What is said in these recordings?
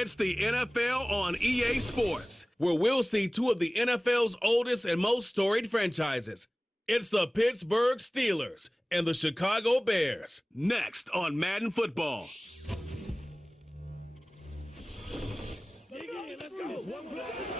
It's the NFL on EA Sports, where we'll see two of the NFL's oldest and most storied franchises. It's the Pittsburgh Steelers and the Chicago Bears, next on Madden Football.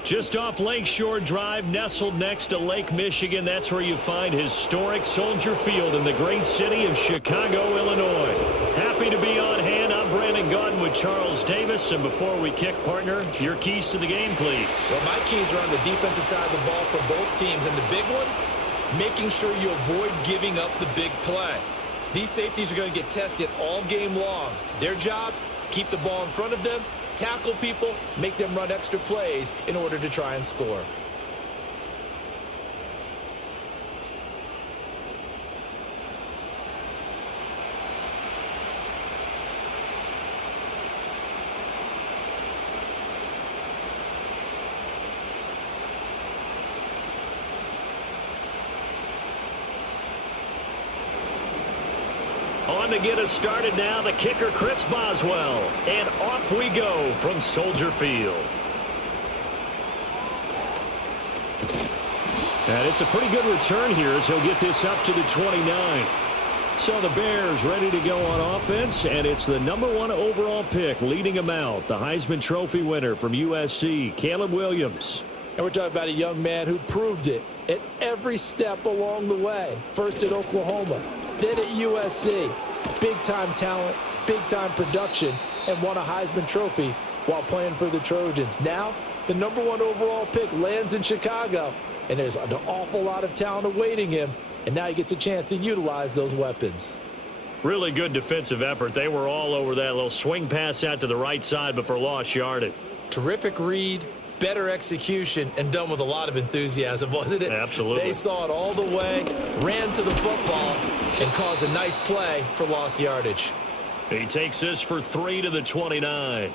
Just off Lakeshore Drive, nestled next to Lake Michigan, that's where you find historic Soldier Field in the great city of Chicago, Illinois. Happy to be on hand. I'm Brandon Gaudin with Charles Davis. And before we kick, partner, your keys to the game, please. Well, my keys are on the defensive side of the ball for both teams. And the big one, making sure you avoid giving up the big play. These safeties are going to get tested all game long. Their job, keep the ball in front of them, tackle people, make them run extra plays in order to try and score. On to get us started now, the kicker, Chris Boswell. And off we go from Soldier Field. And it's a pretty good return here as he'll get this up to the 29. So the Bears ready to go on offense, and it's the #1 overall pick leading him out, the Heisman Trophy winner from USC, Caleb Williams. And we're talking about a young man who proved it at every step along the way. First at Oklahoma, then at USC. Big-time talent, big-time production, and won a Heisman Trophy while playing for the Trojans. Now, the #1 overall pick lands in Chicago, and there's an awful lot of talent awaiting him, and now he gets a chance to utilize those weapons. Really good defensive effort. They were all over that little swing pass out to the right side before lost yardage. Terrific read, better execution, and done with a lot of enthusiasm, wasn't it? Absolutely. They saw it all the way, ran to the football, and caused a nice play for lost yardage. He takes this for 3 to the 29.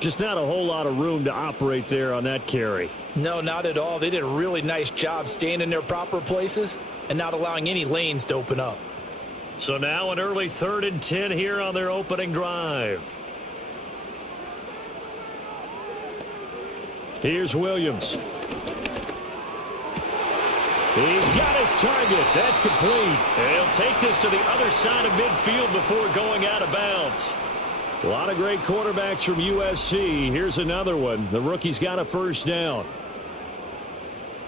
Just not a whole lot of room to operate there on that carry. No, not at all. They did a really nice job staying in their proper places and not allowing any lanes to open up. So now an early 3rd and 10 here on their opening drive. Here's Williams. He's got his target. That's complete. And he'll take this to the other side of midfield before going out of bounds. A lot of great quarterbacks from USC. Here's another one. The rookie's got a first down.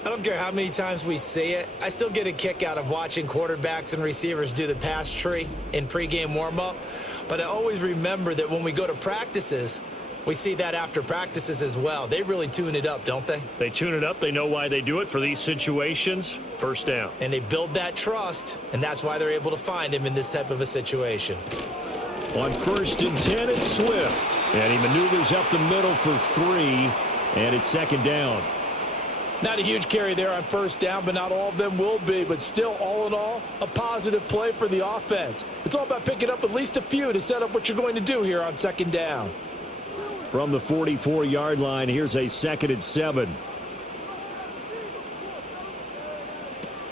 I don't care how many times we say it. I still get a kick out of watching quarterbacks and receivers do the pass tree in pregame warm-up. But I always remember that when we go to practices, we see that after practices as well. They really tune it up, don't they? They tune it up. They know why they do it for these situations. First down. And they build that trust, and that's why they're able to find him in this type of a situation. On 1st and 10, it's Swift. And he maneuvers up the middle for 3, and it's 2nd down. Not a huge carry there on 1st down, but not all of them will be. But still, all in all, a positive play for the offense. It's all about picking up at least a few to set up what you're going to do here on 2nd down. From the 44-yard line, here's a 2nd and 7.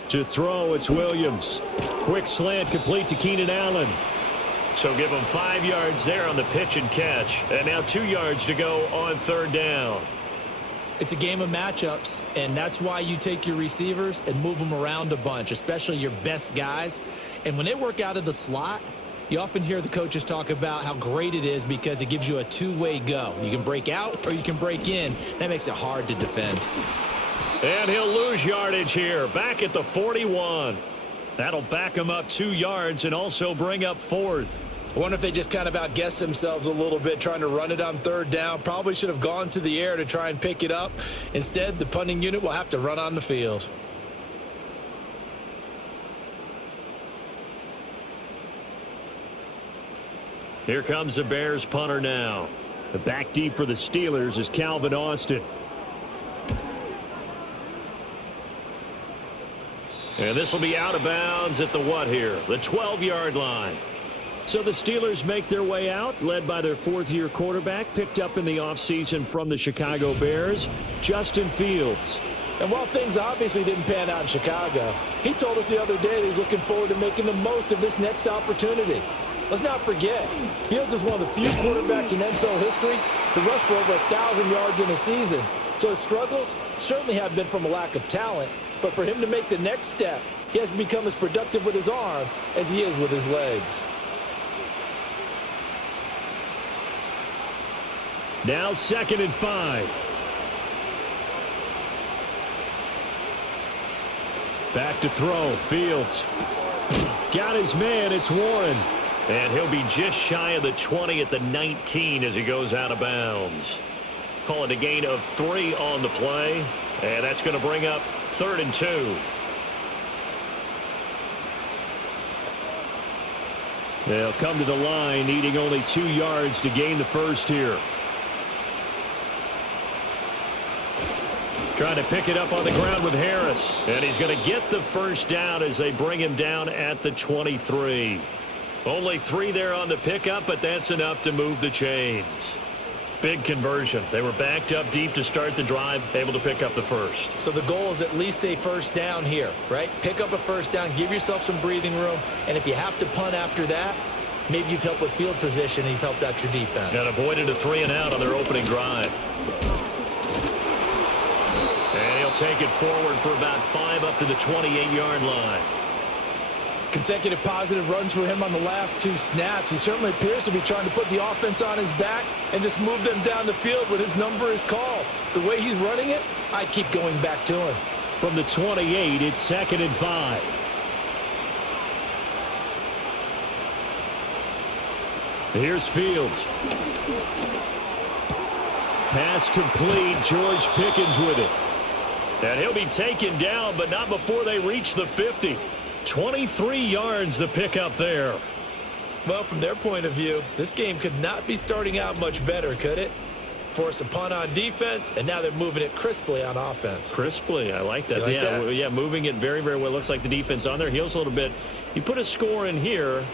To throw, it's Williams. Quick slant complete to Keenan Allen. So give him 5 yards there on the pitch and catch. And now 2 yards to go on 3rd down. It's a game of matchups, and that's why you take your receivers and move them around a bunch, especially your best guys. And when they work out of the slot, you often hear the coaches talk about how great it is because it gives you a two-way go. You can break out or you can break in. That makes it hard to defend. And he'll lose yardage here, back at the 41. That'll back him up 2 yards and also bring up 4th. I wonder if they just kind of outguessed themselves a little bit trying to run it on 3rd down. Probably should have gone to the air to try and pick it up. Instead, the punting unit will have to run on the field. Here comes the Bears punter now. The back deep for the Steelers is Calvin Austin. And this will be out of bounds at the what here? The 12-yard line. So the Steelers make their way out, led by their 4th-year quarterback, picked up in the offseason from the Chicago Bears, Justin Fields. And while things obviously didn't pan out in Chicago, he told us the other day that he's looking forward to making the most of this next opportunity. Let's not forget, Fields is one of the few quarterbacks in NFL history to rush for over 1,000 yards in a season. So his struggles certainly have been from a lack of talent, but for him to make the next step, he has become as productive with his arm as he is with his legs. Now 2nd and 5. Back to throw. Fields got his man. It's Warren. And he'll be just shy of the 20 at the 19 as he goes out of bounds. Call it a gain of 3 on the play. And that's going to bring up 3rd and 2. They'll come to the line needing only 2 yards to gain the first here. Trying to pick it up on the ground with Harris. And he's going to get the first down as they bring him down at the 23. Only 3 there on the pickup, but that's enough to move the chains. Big conversion. They were backed up deep to start the drive, able to pick up the first. So the goal is at least a first down here, right? Pick up a first down, give yourself some breathing room, and if you have to punt after that, maybe you've helped with field position and you've helped out your defense. And avoided a 3 and out on their opening drive. And he'll take it forward for about 5 up to the 28-yard line. Consecutive positive runs for him on the last 2 snaps. He certainly appears to be trying to put the offense on his back and just move them down the field when his number is called. The way he's running it, I keep going back to him. From the 28, it's 2nd and 5. Here's Fields. Pass complete. George Pickens with it. And he'll be taken down, but not before they reach the 50. 23 yards the pickup there. Well, from their point of view, this game could not be starting out much better, could it? Force a punt on defense, and now they're moving it crisply on offense. Crisply, I like that. Like that? Yeah, moving it very, very well. Looks like the defense on their heels a little bit. You put a score in here,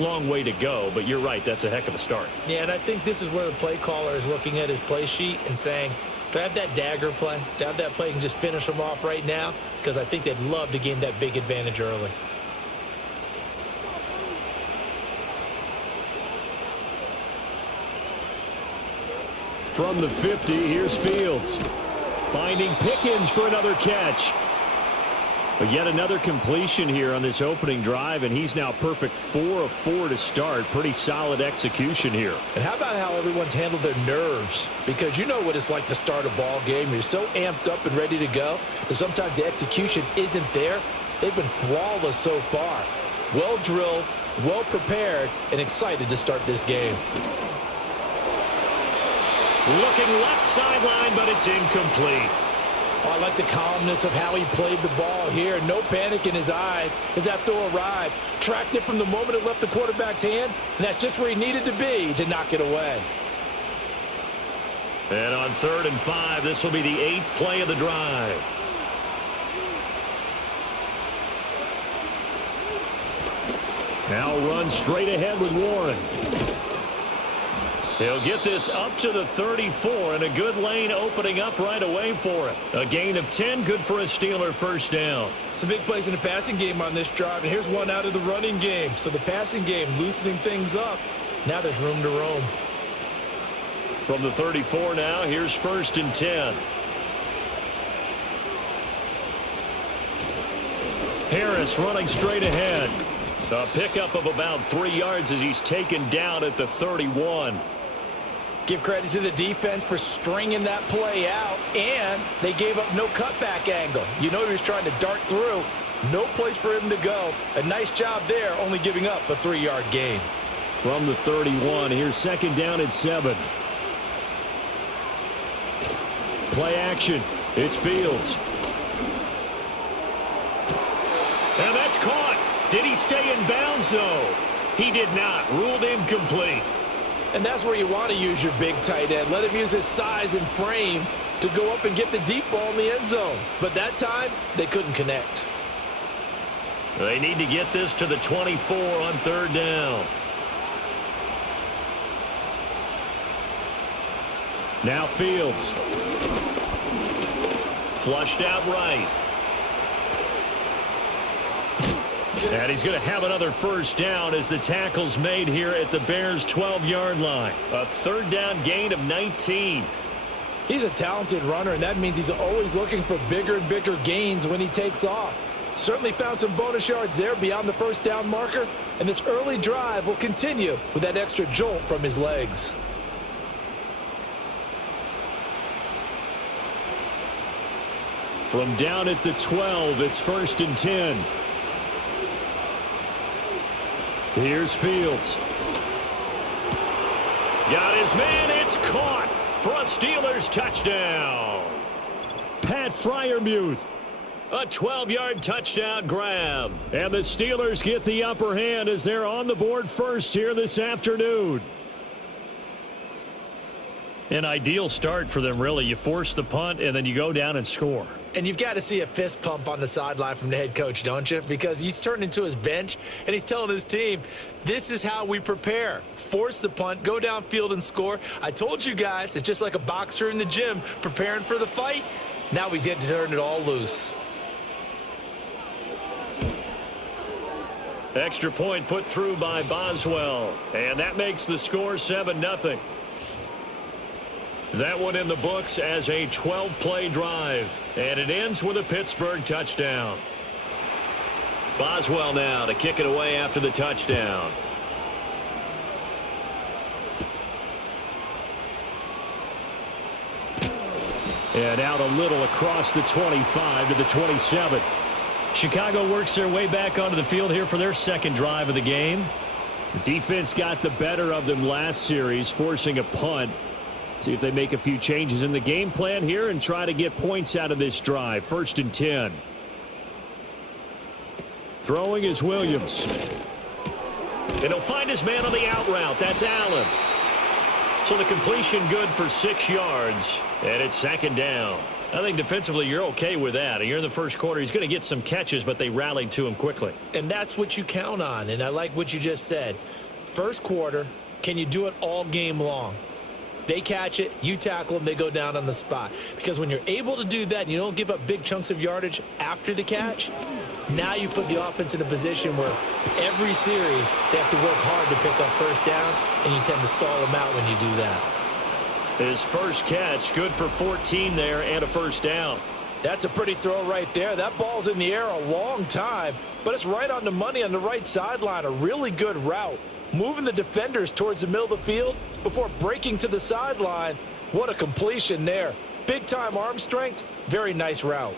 long way to go, but you're right, that's a heck of a start. Yeah, and I think this is where the play caller is looking at his play sheet and saying, do I have that dagger play? Do I have that play and just finish them off right now? Because I think they'd love to gain that big advantage early. From the 50, here's Fields. Finding Pickens for another catch. But yet another completion here on this opening drive, and he's now perfect 4 of 4 to start. Pretty solid execution here. And how about how everyone's handled their nerves? Because you know what it's like to start a ball game. You're so amped up and ready to go that sometimes the execution isn't there. They've been flawless so far. Well drilled, well prepared, and excited to start this game. Looking left sideline, but it's incomplete. Oh, I like the calmness of how he played the ball here. No panic in his eyes as that throw arrived. Tracked it from the moment it left the quarterback's hand, and that's just where he needed to be to knock it away. And on 3rd and 5, this will be the 8th play of the drive. Now run straight ahead with Warren. He'll get this up to the 34, and a good lane opening up right away for him. A gain of 10, good for a Steeler first down. Some big plays in the passing game on this drive, and here's one out of the running game. So the passing game loosening things up. Now there's room to roam. From the 34 now, here's 1st and 10. Harris running straight ahead. A pickup of about 3 yards as he's taken down at the 31. Give credit to the defense for stringing that play out, and they gave up no cutback angle. You know he was trying to dart through. No place for him to go. A nice job there, only giving up a 3-yard gain. From the 31, here's 2nd down at 7. Play action. It's Fields. And that's caught. Did he stay in bounds, though? He did not. Ruled incomplete. And that's where you want to use your big tight end. Let him use his size and frame to go up and get the deep ball in the end zone. But that time, they couldn't connect. They need to get this to the 24 on 3rd down. Now Fields. Flushed out right. And he's going to have another first down as the tackle's made here at the Bears' 12-yard line. A third down gain of 19. He's a talented runner, and that means he's always looking for bigger and bigger gains when he takes off. Certainly found some bonus yards there beyond the first down marker, and this early drive will continue with that extra jolt from his legs. From down at the 12, it's 1st and 10. Here's Fields. Got his man. It's caught for a Steelers touchdown. Pat Freiermuth. A 12-yard touchdown grab. And the Steelers get the upper hand as they're on the board first here this afternoon. An ideal start for them, really. You force the punt, and then you go down and score. And you've got to see a fist pump on the sideline from the head coach, don't you? Because he's turned into his bench, and he's telling his team, this is how we prepare. Force the punt, go downfield and score. I told you guys, it's just like a boxer in the gym preparing for the fight. Now we get to turn it all loose. Extra point put through by Boswell. And that makes the score 7-0. That one in the books as a 12-play drive. And it ends with a Pittsburgh touchdown. Boswell now to kick it away after the touchdown. And out a little across the 25 to the 27. Chicago works their way back onto the field here for their second drive of the game. The defense got the better of them last series, forcing a punt. See if they make a few changes in the game plan here and try to get points out of this drive. 1st and 10. Throwing is Williams. And he'll find his man on the out route. That's Allen. So the completion good for 6 yards. And it's 2nd down. I think defensively you're okay with that. You're in the first quarter. He's going to get some catches, but they rallied to him quickly. And that's what you count on. And I like what you just said. First quarter, can you do it all game long? They catch it, you tackle them, they go down on the spot. Because when you're able to do that and you don't give up big chunks of yardage after the catch, now you put the offense in a position where every series they have to work hard to pick up first downs, and you tend to stall them out when you do that. His first catch, good for 14 there and a first down. That's a pretty throw right there. That ball's in the air a long time, but it's right on the money on the right sideline. A really good route. Moving the defenders towards the middle of the field before breaking to the sideline. What a completion there. Big-time arm strength. Very nice route.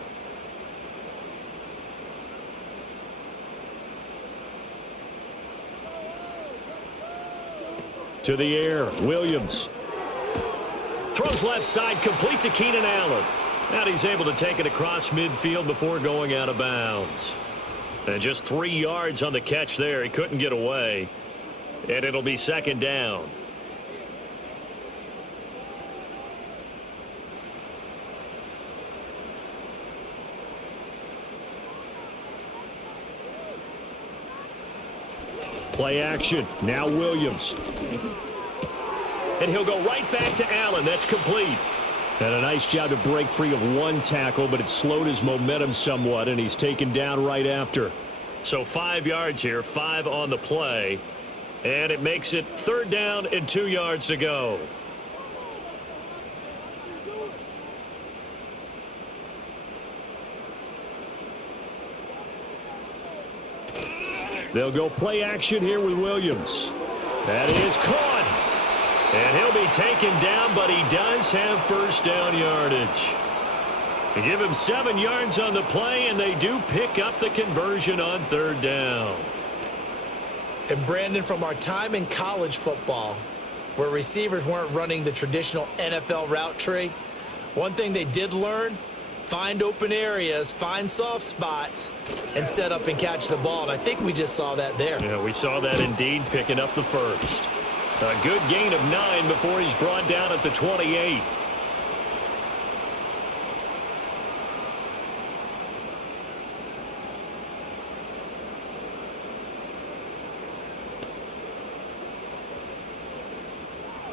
To the air, Williams. Throws left side, complete to Keenan Allen. Now he's able to take it across midfield before going out of bounds. And just 3 yards on the catch there. He couldn't get away. And it'll be 2nd down. Play action. Now Williams. And he'll go right back to Allen. That's complete. And a nice job to break free of one tackle, but it slowed his momentum somewhat, and he's taken down right after. So 5 yards here, 5 on the play. And it makes it 3rd down and 2 yards to go. They'll go play action here with Williams. That is caught. And he'll be taken down, but he does have first down yardage. They give him 7 yards on the play, and they do pick up the conversion on 3rd down. And Brandon, from our time in college football, where receivers weren't running the traditional NFL route tree, one thing they did learn, find open areas, find soft spots, and set up and catch the ball. And I think we just saw that there. Yeah, we saw that indeed, picking up the first. A good gain of 9 before he's brought down at the 28.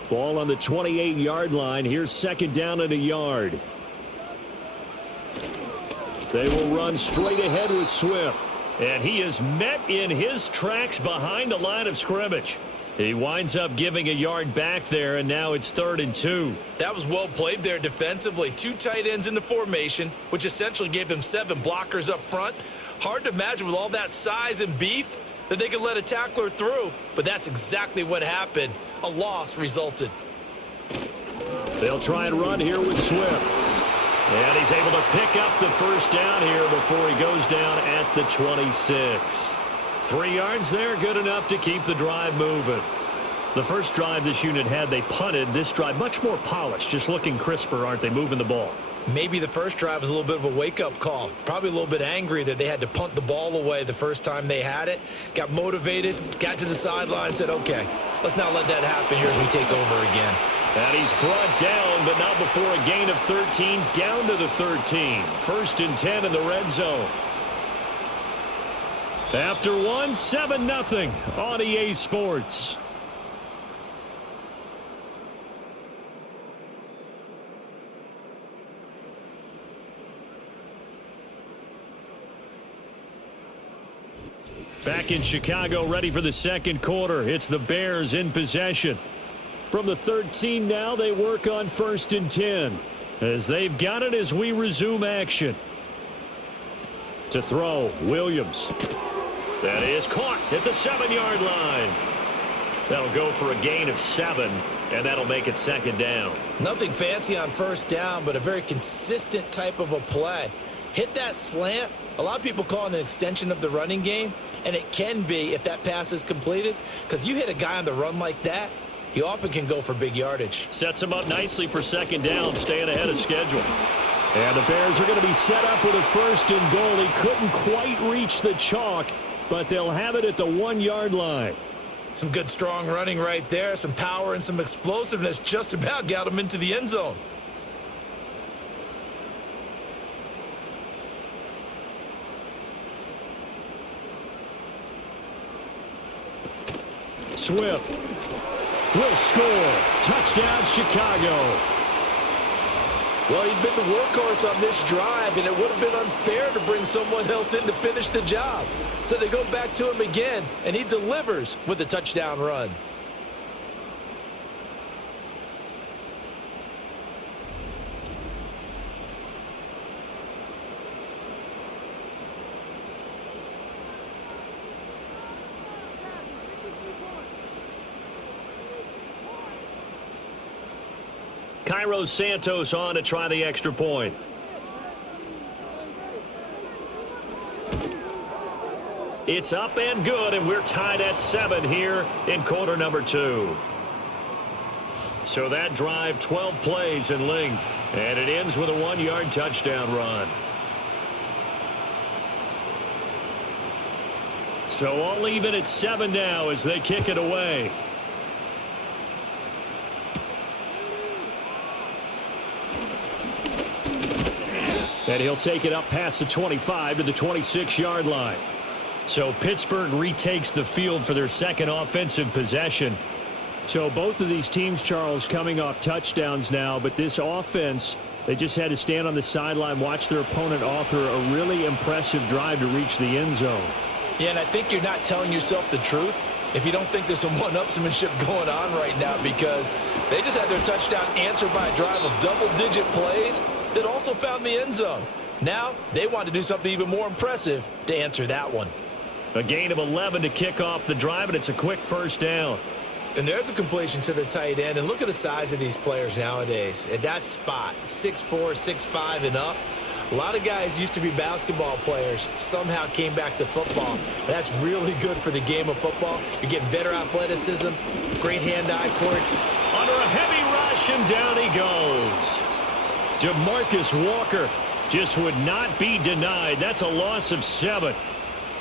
Ball on the 28-yard line. Here's 2nd down and a yard. They will run straight ahead with Swift. And he is met in his tracks behind the line of scrimmage. He winds up giving a yard back there, and now it's 3rd and 2. That was well played there defensively. 2 tight ends in the formation, which essentially gave them 7 blockers up front. Hard to imagine with all that size and beef that they could let a tackler through, but that's exactly what happened. A loss resulted. They'll try and run here with Swift. And he's able to pick up the first down here before he goes down at the 26. 3 yards there, good enough to keep the drive moving. The first drive this unit had, they punted. This drive, much more polished, just looking crisper, aren't they, moving the ball? Maybe the first drive was a little bit of a wake-up call. Probably a little bit angry that they had to punt the ball away the first time they had it. Got motivated, got to the sideline, said, okay, let's not let that happen here as we take over again. And he's brought down, but not before a gain of 13, down to the 13. 1st and 10 in the red zone. After 1, 7-0 on EA Sports. Back in Chicago, ready for the second quarter. It's the Bears in possession. From the 13 now, they work on 1st and 10. As they've got it as we resume action. To throw, Williams. That is caught at the 7-yard line. That'll go for a gain of 7, and that'll make it 2nd down. Nothing fancy on 1st down, but a very consistent type of a play. Hit that slant. A lot of people call it an extension of the running game, and it can be if that pass is completed, because you hit a guy on the run like that, he often can go for big yardage. Sets him up nicely for 2nd down, staying ahead of schedule. And the Bears are going to be set up with a 1st and goal. He couldn't quite reach the chalk, but they'll have it at the 1-yard line. Some good strong running right there, some power and some explosiveness just about got him into the end zone. Swift will score. Touchdown, Chicago. Well, he'd been the workhorse on this drive, and it would have been unfair to bring someone else in to finish the job. So they go back to him again, and he delivers with a touchdown run. Cairo Santos on to try the extra point. It's up and good, and we're tied at 7 here in quarter number 2. So that drive, 12 plays in length, and it ends with a 1-yard touchdown run. So all even at 7 now as they kick it away. And he'll take it up past the 25 to the 26-yard line. So Pittsburgh retakes the field for their second offensive possession. So both of these teams, Charles, coming off touchdowns now, but this offense, they just had to stand on the sideline, watch their opponent author a really impressive drive to reach the end zone. Yeah, and I think you're not telling yourself the truth if you don't think there's some one-upsmanship going on right now, because they just had their touchdown answered by a drive of double-digit plays that also found the end zone. Now they want to do something even more impressive to answer that one. A gain of 11 to kick off the drive, and it's a quick first down. And there's a completion to the tight end. And look at the size of these players nowadays. At that spot, 6'4", 6'5", and up. A lot of guys used to be basketball players, somehow came back to football. And that's really good for the game of football. You're getting better athleticism, great hand-eye court. Under a heavy rush, and down he goes. DeMarcus Walker just would not be denied. That's a loss of 7.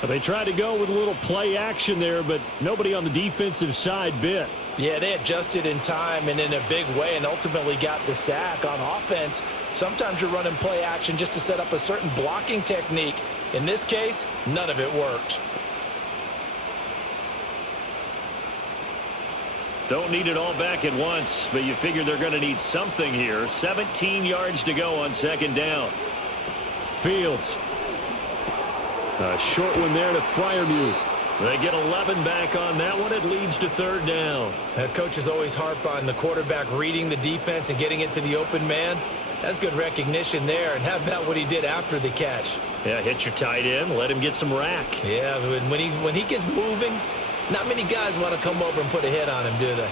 They tried to go with a little play action there, but nobody on the defensive side bit. Yeah, they adjusted in time and in a big way and ultimately got the sack. On offense, sometimes you're running play action just to set up a certain blocking technique. In this case, none of it worked. Don't need it all back at once, but you figure they're going to need something here. 17 yards to go on second down. Fields A short one there to Freiermuth. They get 11 back on that one. It leads to third down. Coaches always harp on the quarterback reading the defense and getting it to the open man. That's good recognition there. And how about what he did after the catch? Yeah, hit your tight end. Let him get some rack. Yeah, when he gets moving, not many guys want to come over and put a hit on him, do they?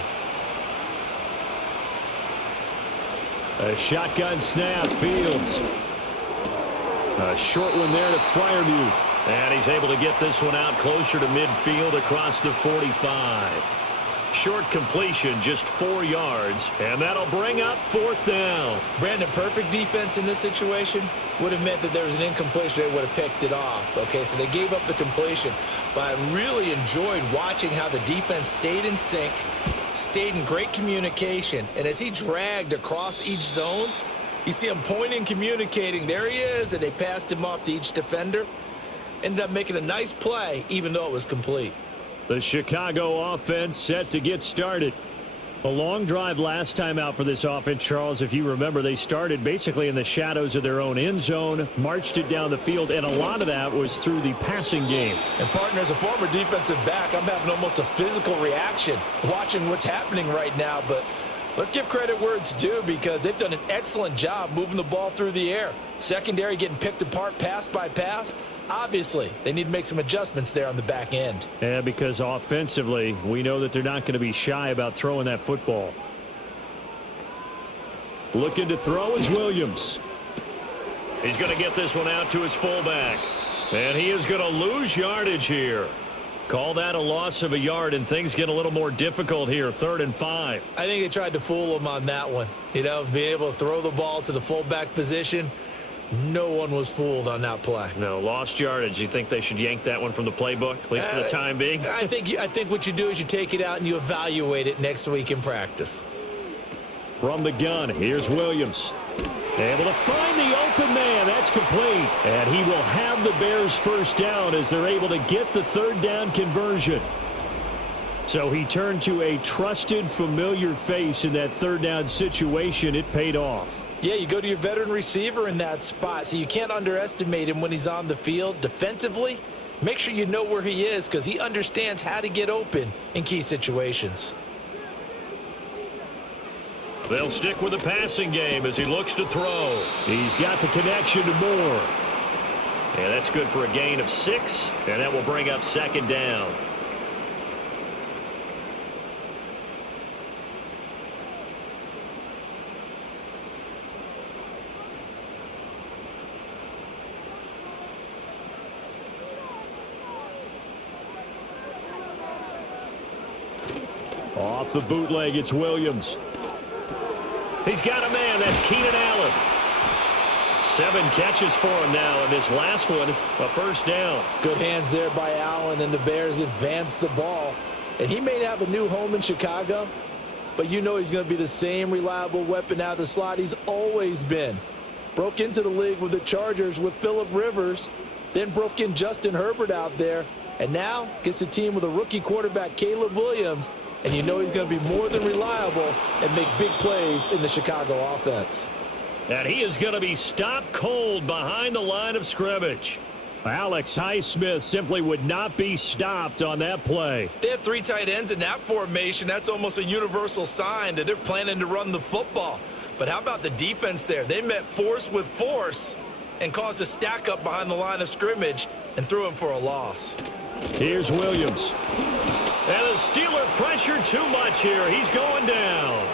A shotgun snap, Fields. A short one there to Freiermuth. And he's able to get this one out closer to midfield across the 45. Short completion, just 4 yards, and that'll bring up fourth down. Brandon, perfect defense in this situation would have meant that there was an incompletion. They would have picked it off. Okay, so they gave up the completion. But I really enjoyed watching how the defense stayed in sync, stayed in great communication, and as he dragged across each zone, you see him pointing, communicating. There he is, and they passed him off to each defender. Ended up making a nice play, even though it was complete. The Chicago offense set to get started. A long drive last time out for this offense, Charles. If you remember, they started basically in the shadows of their own end zone, marched it down the field, and a lot of that was through the passing game. And, partner, as a former defensive back, I'm having almost a physical reaction watching what's happening right now. But let's give credit where it's due because they've done an excellent job moving the ball through the air. Secondary getting picked apart pass by pass. Obviously, they need to make some adjustments there on the back end. Yeah, because offensively, we know that they're not going to be shy about throwing that football. Looking to throw is Williams. He's going to get this one out to his fullback. And he is going to lose yardage here. Call that a loss of a yard, and things get a little more difficult here, 3rd and 5. I think they tried to fool him on that one. You know, being able to throw the ball to the fullback position. No one was fooled on that play. No, lost yardage. You think they should yank that one from the playbook, at least for the time being? I think what you do is you take it out and you evaluate it next week in practice. From the gun, here's Williams. Able to find the open man. That's complete. And he will have the Bears first down as they're able to get the third down conversion. So he turned to a trusted, familiar face in that third down situation. It paid off. Yeah, you go to your veteran receiver in that spot, so you can't underestimate him when he's on the field. Defensively, make sure you know where he is because he understands how to get open in key situations. They'll stick with the passing game as he looks to throw. He's got the connection to Moore. And that's good for a gain of 6, and that will bring up second down. Off the bootleg, it's Williams. He's got a man. That's Keenan Allen. 7 catches for him now, and this last one, a first down. Good hands there by Allen, and the Bears advance the ball. And he may have a new home in Chicago, but you know he's going to be the same reliable weapon out of the slot he's always been. Broke into the league with the Chargers with Phillip Rivers, then broke in Justin Herbert out there, and now gets a team with a rookie quarterback, Caleb Williams, and you know he's going to be more than reliable and make big plays in the Chicago offense. And he is going to be stopped cold behind the line of scrimmage. Alex Highsmith simply would not be stopped on that play. They have 3 tight ends in that formation. That's almost a universal sign that they're planning to run the football. But how about the defense there? They met force with force and caused a stack up behind the line of scrimmage and threw him for a loss. Here's Williams. And the Steeler pressure too much here. He's going down.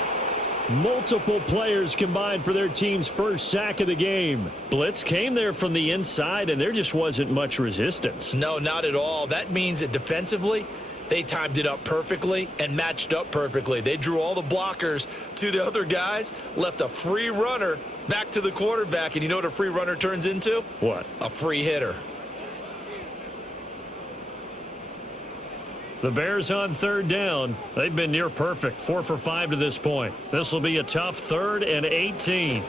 Multiple players combined for their team's first sack of the game. Blitz came there from the inside, and there just wasn't much resistance. No, not at all. That means that defensively, they timed it up perfectly and matched up perfectly. They drew all the blockers to the other guys, left a free runner back to the quarterback, and you know what a free runner turns into? What? A free hitter. The Bears on third down. They've been near perfect, 4 for 5 to this point. This will be a tough 3rd and 18.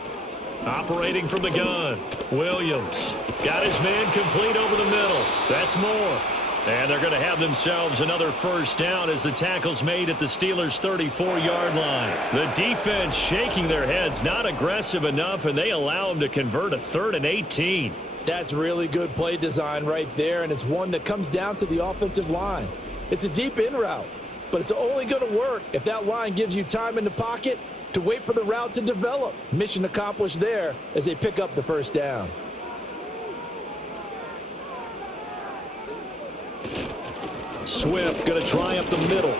Operating from the gun, Williams got his man complete over the middle. That's Moore. And they're going to have themselves another first down as the tackle's made at the Steelers' 34-yard line. The defense shaking their heads, not aggressive enough, and they allow them to convert a 3rd and 18. That's really good play design right there, and it's one that comes down to the offensive line. It's a deep in route, but it's only going to work if that line gives you time in the pocket to wait for the route to develop. Mission accomplished there as they pick up the first down. Swift going to try up the middle.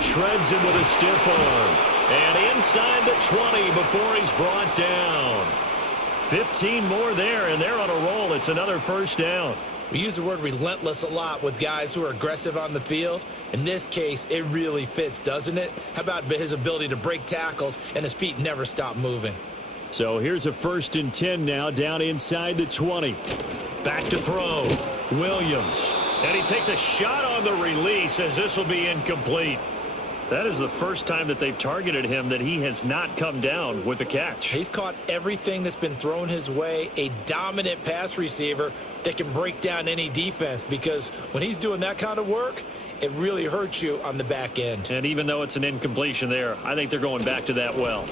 Shreds him with a stiff arm. And inside the 20 before he's brought down. 15 more there, and they're on a roll. It's another first down. We use the word relentless a lot with guys who are aggressive on the field. In this case, it really fits, doesn't it? How about his ability to break tackles and his feet never stop moving? So here's a 1st and 10 now, down inside the 20. Back to throw. Williams. And he takes a shot on the release as this will be incomplete. That is the first time that they've targeted him that he has not come down with a catch. He's caught everything that's been thrown his way. A dominant pass receiver that can break down any defense, because when he's doing that kind of work, it really hurts you on the back end. And even though it's an incompletion there, I think they're going back to that well.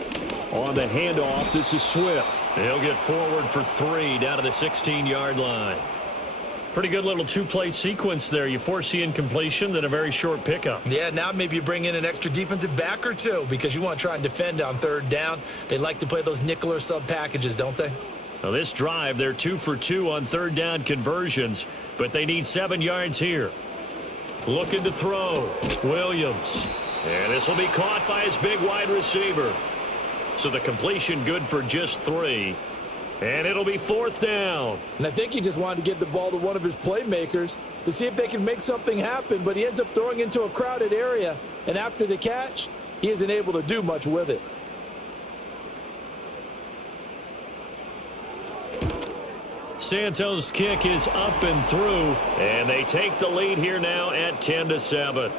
On the handoff, this is Swift. He'll get forward for 3 down to the 16-yard line. Pretty good little two-play sequence there. You force the incompletion, then a very short pickup. Yeah, now maybe you bring in an extra defensive back or two because you want to try and defend on 3rd down. They like to play those nickel or sub packages, don't they? Now this drive, they're 2 for 2 on 3rd down conversions, but they need 7 yards here. Looking to throw. Williams. And this will be caught by his big wide receiver. So the completion good for just 3. And it'll be 4th down. And I think he just wanted to give the ball to one of his playmakers to see if they can make something happen, but he ends up throwing into a crowded area. And after the catch, he isn't able to do much with it. Santos' kick is up and through, and they take the lead here now at 10-7.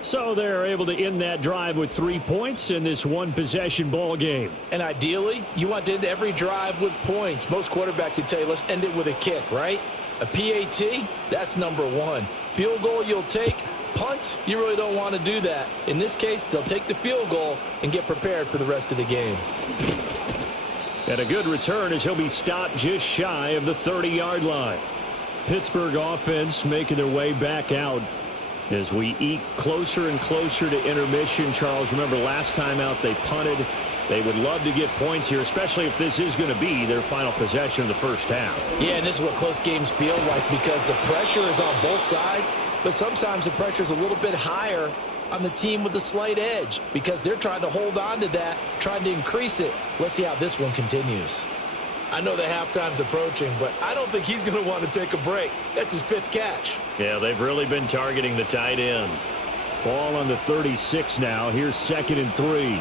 So they're able to end that drive with 3 points in this one-possession ball game. And ideally, you want to end every drive with points. Most quarterbacks would tell you, let's end it with a kick, right? A PAT, that's number 1. Field goal you'll take. Punts, you really don't want to do that. In this case, they'll take the field goal and get prepared for the rest of the game. And a good return as he'll be stopped just shy of the 30-yard line. Pittsburgh offense making their way back out as we eat closer and closer to intermission. Charles, remember last time out they punted. They would love to get points here, especially if this is going to be their final possession of the first half. Yeah, and this is what close games feel like because the pressure is on both sides, but sometimes the pressure is a little bit higher on the team with the slight edge because they're trying to hold on to that, trying to increase it. Let's see how this one continues. I know the halftime's approaching, but I don't think he's going to want to take a break. That's his 5th catch. Yeah, they've really been targeting the tight end. Ball on the 36 now. Here's 2nd and 3.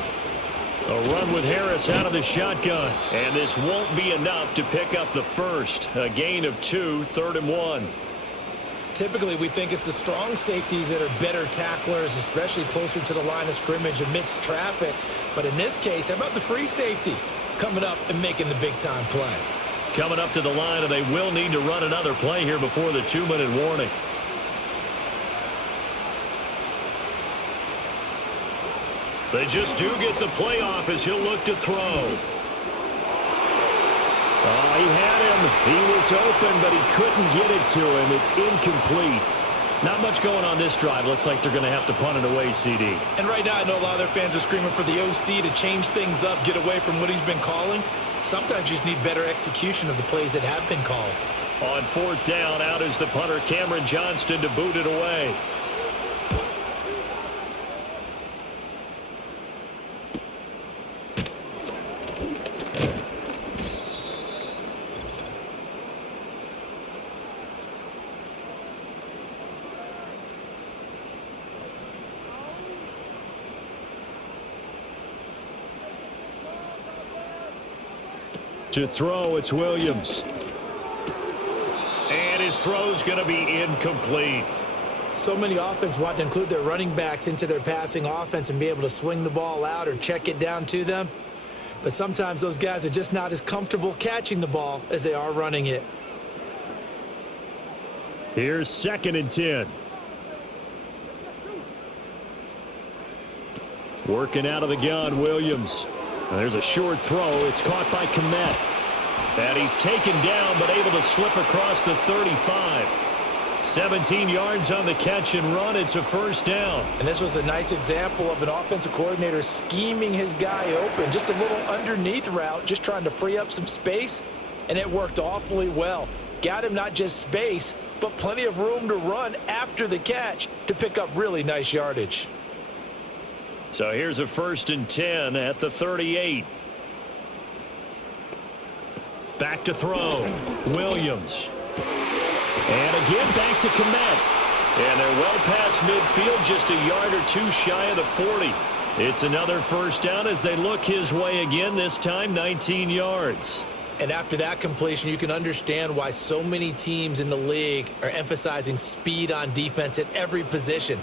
A run with Harris out of the shotgun. And this won't be enough to pick up the first. A gain of 2, 3rd and 1. Typically, we think it's the strong safeties that are better tacklers, especially closer to the line of scrimmage amidst traffic. But in this case, how about the free safety coming up and making the big-time play? Coming up to the line, and they will need to run another play here before the 2-minute warning. They just do get the play off as he'll look to throw. Oh, he had him. He was open, but he couldn't get it to him. It's incomplete. Not much going on this drive. Looks like they're going to have to punt it away, CD. And right now, I know a lot of their fans are screaming for the OC to change things up, get away from what he's been calling. Sometimes you just need better execution of the plays that have been called. On 4th down, out is the punter, Cameron Johnston, to boot it away. To throw, it's Williams. And his throw's going to be incomplete. So many offense want to include their running backs into their passing offense and be able to swing the ball out or check it down to them. But sometimes those guys are just not as comfortable catching the ball as they are running it. Here's 2nd and 10. Working out of the gun, Williams. And there's a short throw. It's caught by Kmet. And he's taken down but able to slip across the 35. 17 yards on the catch and run. It's a first down. And this was a nice example of an offensive coordinator scheming his guy open. Just a little underneath route, just trying to free up some space, and it worked awfully well. Got him not just space, but plenty of room to run after the catch to pick up really nice yardage. So here's a 1st and 10 at the 38. Back to throw. Williams. And again back to Komet. And they're well past midfield, just a yard or two shy of the 40. It's another first down as they look his way again, this time 19 yards. And after that completion, you can understand why so many teams in the league are emphasizing speed on defense at every position.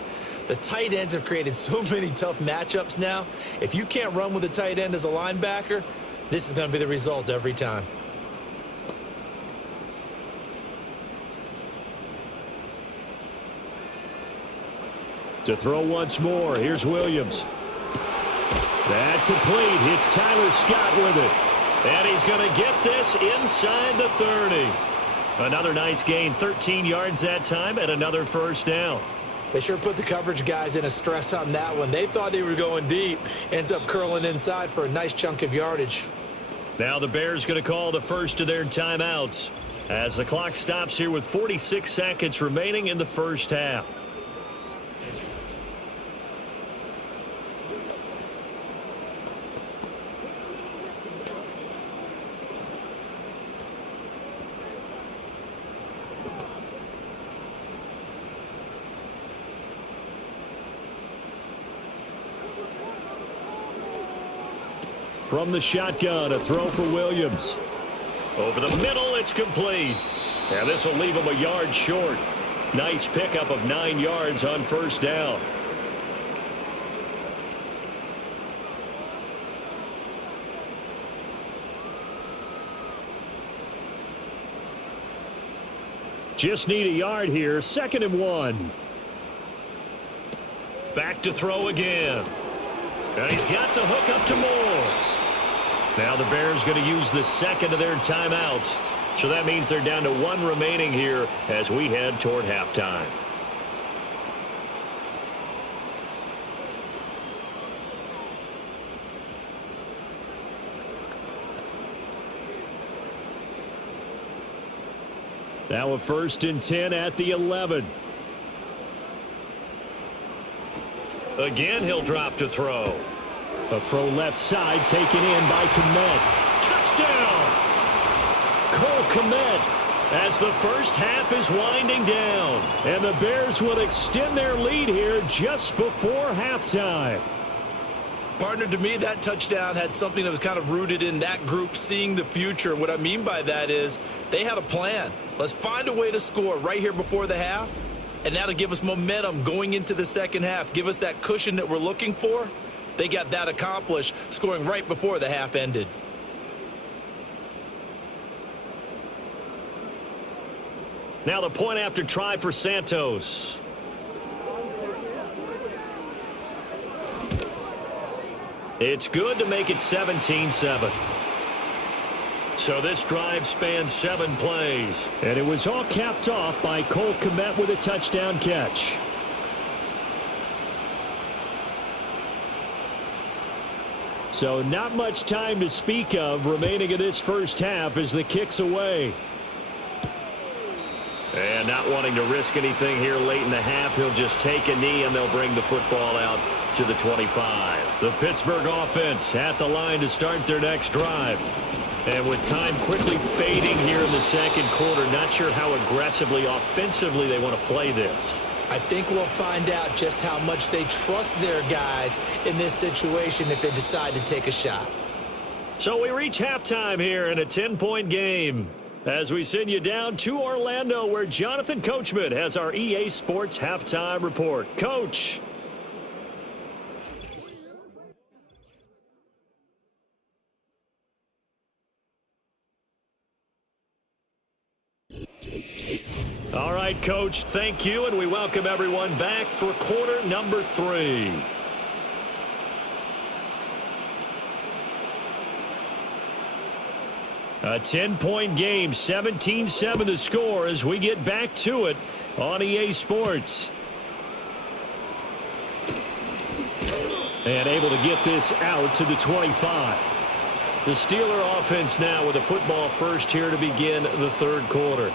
The tight ends have created so many tough matchups now. If you can't run with a tight end as a linebacker, this is going to be the result every time. To throw once more, here's Williams. That complete. Hits Tyler Scott with it. And he's going to get this inside the 30. Another nice gain, 13 yards that time, and another first down. They sure put the coverage guys in a stress on that one. They thought they were going deep. Ends up curling inside for a nice chunk of yardage. Now the Bears going to call the first of their timeouts as the clock stops here with 46 seconds remaining in the first half. From the shotgun, a throw for Williams. Over the middle, it's complete. And this will leave him a yard short. Nice pickup of 9 yards on first down. Just need a yard here. 2nd and 1. Back to throw again. And he's got the hook up to Moore. Now the Bears going to use the second of their timeouts. So that means they're down to 1 remaining here as we head toward halftime. Now a 1st and 10 at the 11. Again, he'll drop to throw. A throw left side taken in by Komet. Touchdown! Cole Komet as the first half is winding down. And the Bears will extend their lead here just before halftime. Partner, to me, that touchdown had something that was kind of rooted in that group seeing the future. What I mean by that is they had a plan. Let's find a way to score right here before the half. And that'll give us momentum going into the second half. Give us that cushion that we're looking for. They got that accomplished, scoring right before the half ended. Now the point after try for Santos. It's good to make it 17-7. So this drive spans 7 plays. And it was all capped off by Cole Komet with a touchdown catch. So not much time to speak of remaining in this first half as the kick's away. And not wanting to risk anything here late in the half, he'll just take a knee and they'll bring the football out to the 25. The Pittsburgh offense at the line to start their next drive. And with time quickly fading here in the second quarter, not sure how aggressively, offensively they want to play this. I think we'll find out just how much they trust their guys in this situation if they decide to take a shot. So we reach halftime here in a 10-point game as we send you down to Orlando where Jonathan Coachman has our EA Sports halftime report. Coach. All right, Coach, thank you, and we welcome everyone back for quarter number 3. A 10-point game, 17-7 the score as we get back to it on EA Sports. And able to get this out to the 25. The Steeler offense now with a football first here to begin the third quarter.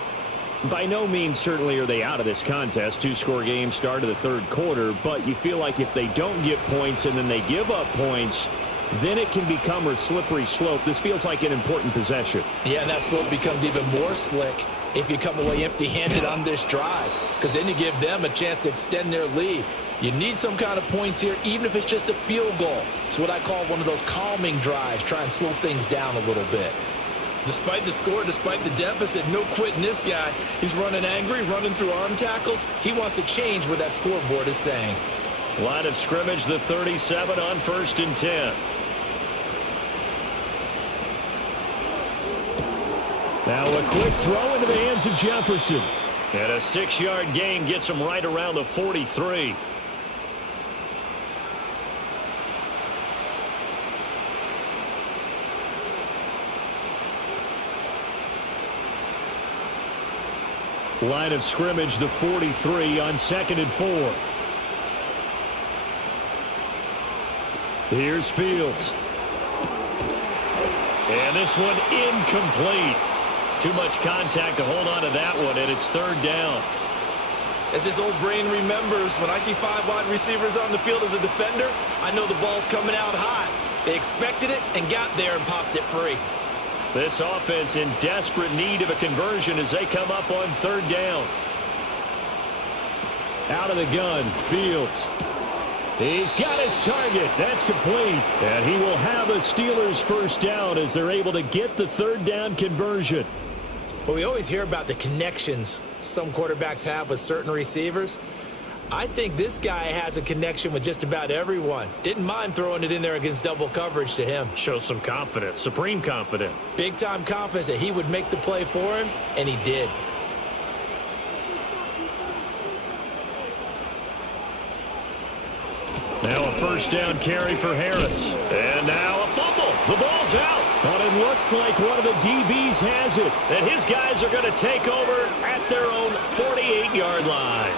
By no means certainly are they out of this contest. Two-score game start of the third quarter, but you feel like if they don't get points and then they give up points, then it can become a slippery slope. This feels like an important possession. Yeah, and that slope becomes even more slick if you come away empty-handed on this drive, because then you give them a chance to extend their lead. You need some kind of points here, even if it's just a field goal. It's what I call one of those calming drives. Try and slow things down a little bit. Despite the score, despite the deficit, no quitting this guy. He's running angry, running through arm tackles. He wants to change what that scoreboard is saying. Line of scrimmage, the 37 on 1st and 10. Now a quick throw into the hands of Jefferson. And a 6-yard gain gets him right around the 43. Line of scrimmage, the 43 on 2nd and 4. Here's Fields. And this one incomplete. Too much contact to hold on to that one, and it's 3rd down. As this old brain remembers, when I see 5 wide receivers on the field as a defender, I know the ball's coming out hot. They expected it and got there and popped it free. This offense in desperate need of a conversion as they come up on 3rd down. Out of the gun, Fields. He's got his target. That's complete. And he will have a Steelers first down as they're able to get the 3rd down conversion. Well, we always hear about the connections some quarterbacks have with certain receivers. I think this guy has a connection with just about everyone. Didn't mind throwing it in there against double coverage to him. Shows some confidence, supreme confidence. Big-time confidence that he would make the play for him, and he did. Now a first down carry for Harris. And now a fumble. The ball's out. But it looks like one of the DBs has it. And his guys are going to take over at their own 48-yard line.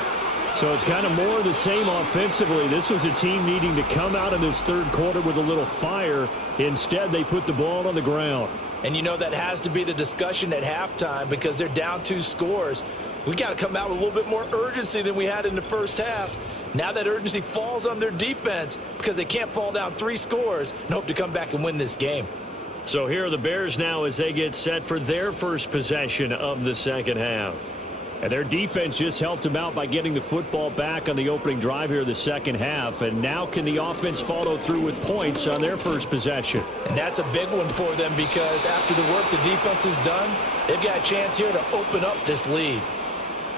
So it's kind of more of the same offensively. This was a team needing to come out in this third quarter with a little fire. Instead, they put the ball on the ground. And you know that has to be the discussion at halftime because they're down 2 scores. We got to come out with a little bit more urgency than we had in the first half. Now that urgency falls on their defense because they can't fall down 3 scores and hope to come back and win this game. So here are the Bears now as they get set for their first possession of the second half. And their defense just helped them out by getting the football back on the opening drive here in the second half. And now can the offense follow through with points on their first possession? And that's a big one for them because after the work the defense has done, they've got a chance here to open up this lead.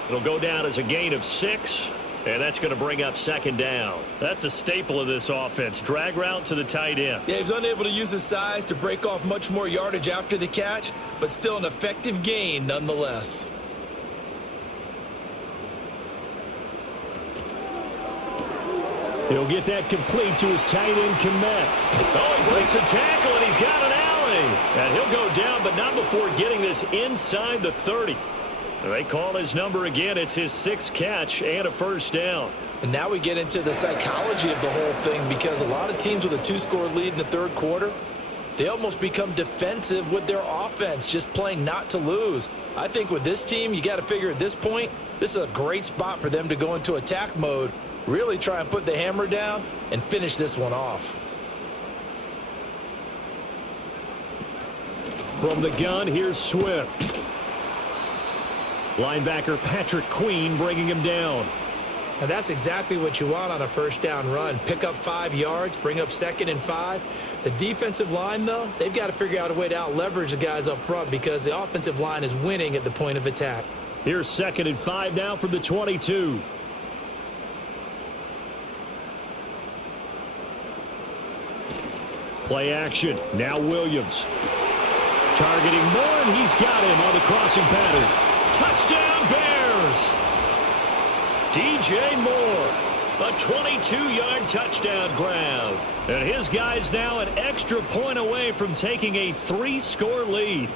It'll go down as a gain of 6. And that's going to bring up second down. That's a staple of this offense. Drag route to the tight end. Yeah, he's unable to use his size to break off much more yardage after the catch, but still an effective gain nonetheless. He'll get that complete to his tight end, Komet. Oh, he breaks a tackle, and he's got an alley. And he'll go down, but not before getting this inside the 30. They call his number again. It's his 6th catch and a first down. And now we get into the psychology of the whole thing because a lot of teams with a 2-score lead in the third quarter, they almost become defensive with their offense, just playing not to lose. I think with this team, you got to figure at this point, this is a great spot for them to go into attack mode, really try and put the hammer down and finish this one off. From the gun, here's Swift. Linebacker Patrick Queen bringing him down. And that's exactly what you want on a first down run. Pick up 5 yards, bring up 2nd and 5. The defensive line, though, they've got to figure out a way to out-leverage the guys up front because the offensive line is winning at the point of attack. Here's 2nd and 5 now from the 22. Play action. Now Williams. Targeting Moore, and he's got him on the crossing pattern. Touchdown, Bears! DJ Moore, a 22-yard touchdown grab. And his guys now an extra point away from taking a 3-score lead.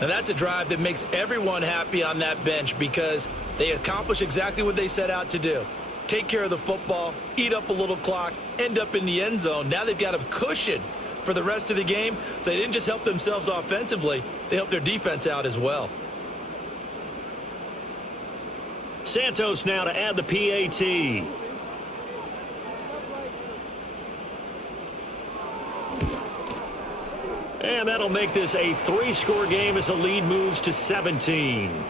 And that's a drive that makes everyone happy on that bench because they accomplish exactly what they set out to do. Take care of the football, eat up a little clock, end up in the end zone. Now they've got a cushion for the rest of the game. So they didn't just help themselves offensively, they helped their defense out as well. Santos now to add the PAT. And that'll make this a 3-score game as the lead moves to 17.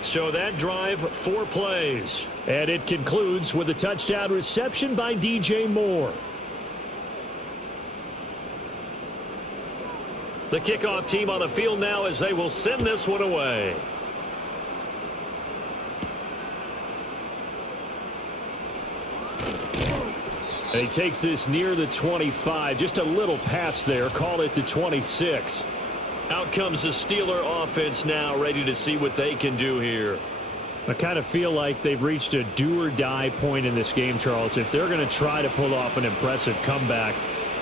So that drive, 4 plays. And it concludes with a touchdown reception by DJ Moore. The kickoff team on the field now as they will send this one away. And he takes this near the 25. Just a little pass there. Call it the 26. Out comes the Steeler offense now, ready to see what they can do here. I kind of feel like they've reached a do-or-die point in this game, Charles. If they're going to try to pull off an impressive comeback,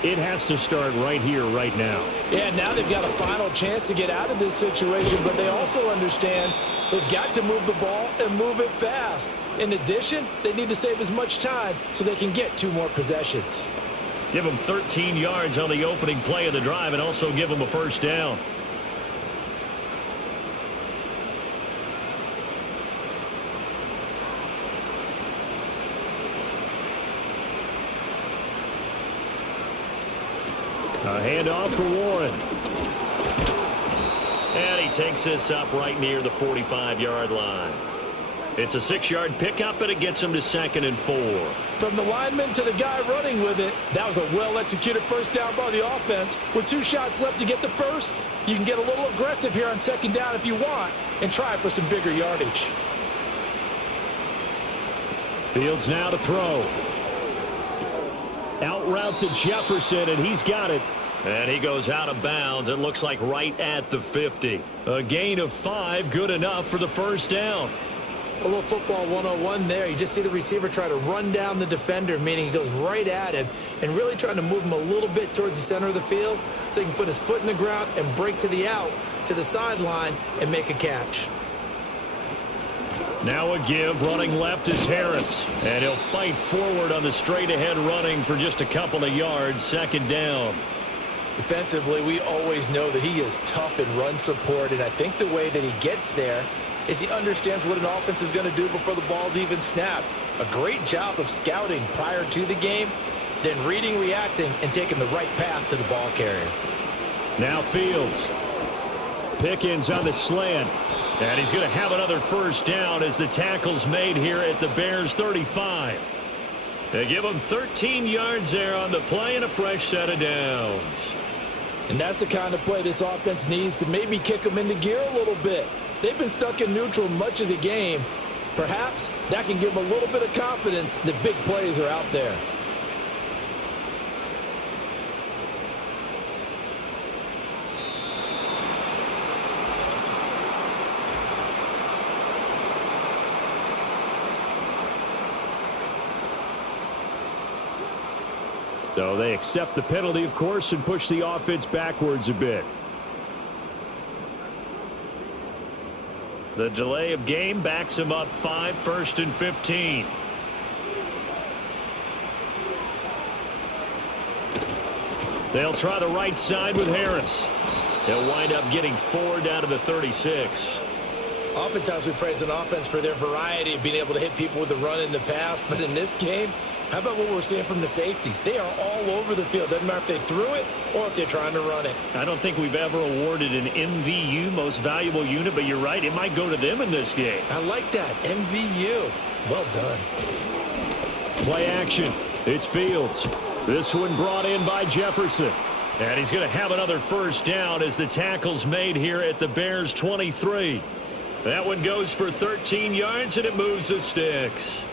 it has to start right here, right now. Yeah, now they've got a final chance to get out of this situation, but they also understand they've got to move the ball and move it fast. In addition, they need to save as much time so they can get 2 more possessions. Give them 13 yards on the opening play of the drive and also give them a first down. A handoff for Warren. And he takes this up right near the 45-yard line. It's a 6-yard pickup, and it gets him to 2nd and 4. From the lineman to the guy running with it, that was a well-executed first down by the offense. With 2 shots left to get the first, you can get a little aggressive here on 2nd down if you want and try for some bigger yardage. Fields now to throw. Out route to Jefferson, and he's got it. And he goes out of bounds. It looks like right at the 50. A gain of 5, good enough for the first down. A little football 101 there. You just see the receiver try to run down the defender, meaning he goes right at him and really trying to move him a little bit towards the center of the field so he can put his foot in the ground and break to the out, to the sideline, and make a catch. Now a give, running left is Harris. And he'll fight forward on the straight-ahead running for just a couple of yards, 2nd down. Defensively, we always know that he is tough in run support, and I think the way that he gets there is he understands what an offense is going to do before the ball's even snapped. A great job of scouting prior to the game, then reading, reacting, and taking the right path to the ball carrier. Now Fields. Pickens on the slant. And he's going to have another first down as the tackle's made here at the Bears' 35. They give him 13 yards there on the play and a fresh set of downs. And that's the kind of play this offense needs to maybe kick them into gear a little bit. They've been stuck in neutral much of the game. Perhaps that can give them a little bit of confidence that big plays are out there. So they accept the penalty, of course, and push the offense backwards a bit. The delay of game backs him up 5, 1st and 15. They'll try the right side with Harris. They'll wind up getting 4 down to the 36. Oftentimes we praise an offense for their variety of being able to hit people with the run in the pass, but in this game, how about what we're seeing from the safeties? They are all over the field. Doesn't matter if they threw it or if they're trying to run it. I don't think we've ever awarded an MVU, most valuable unit, but you're right, it might go to them in this game. I like that, MVU. Well done. Play action. It's Fields. This one brought in by Jefferson. And he's going to have another first down as the tackle's made here at the Bears' 23. That one goes for 13 yards, and it moves the sticks.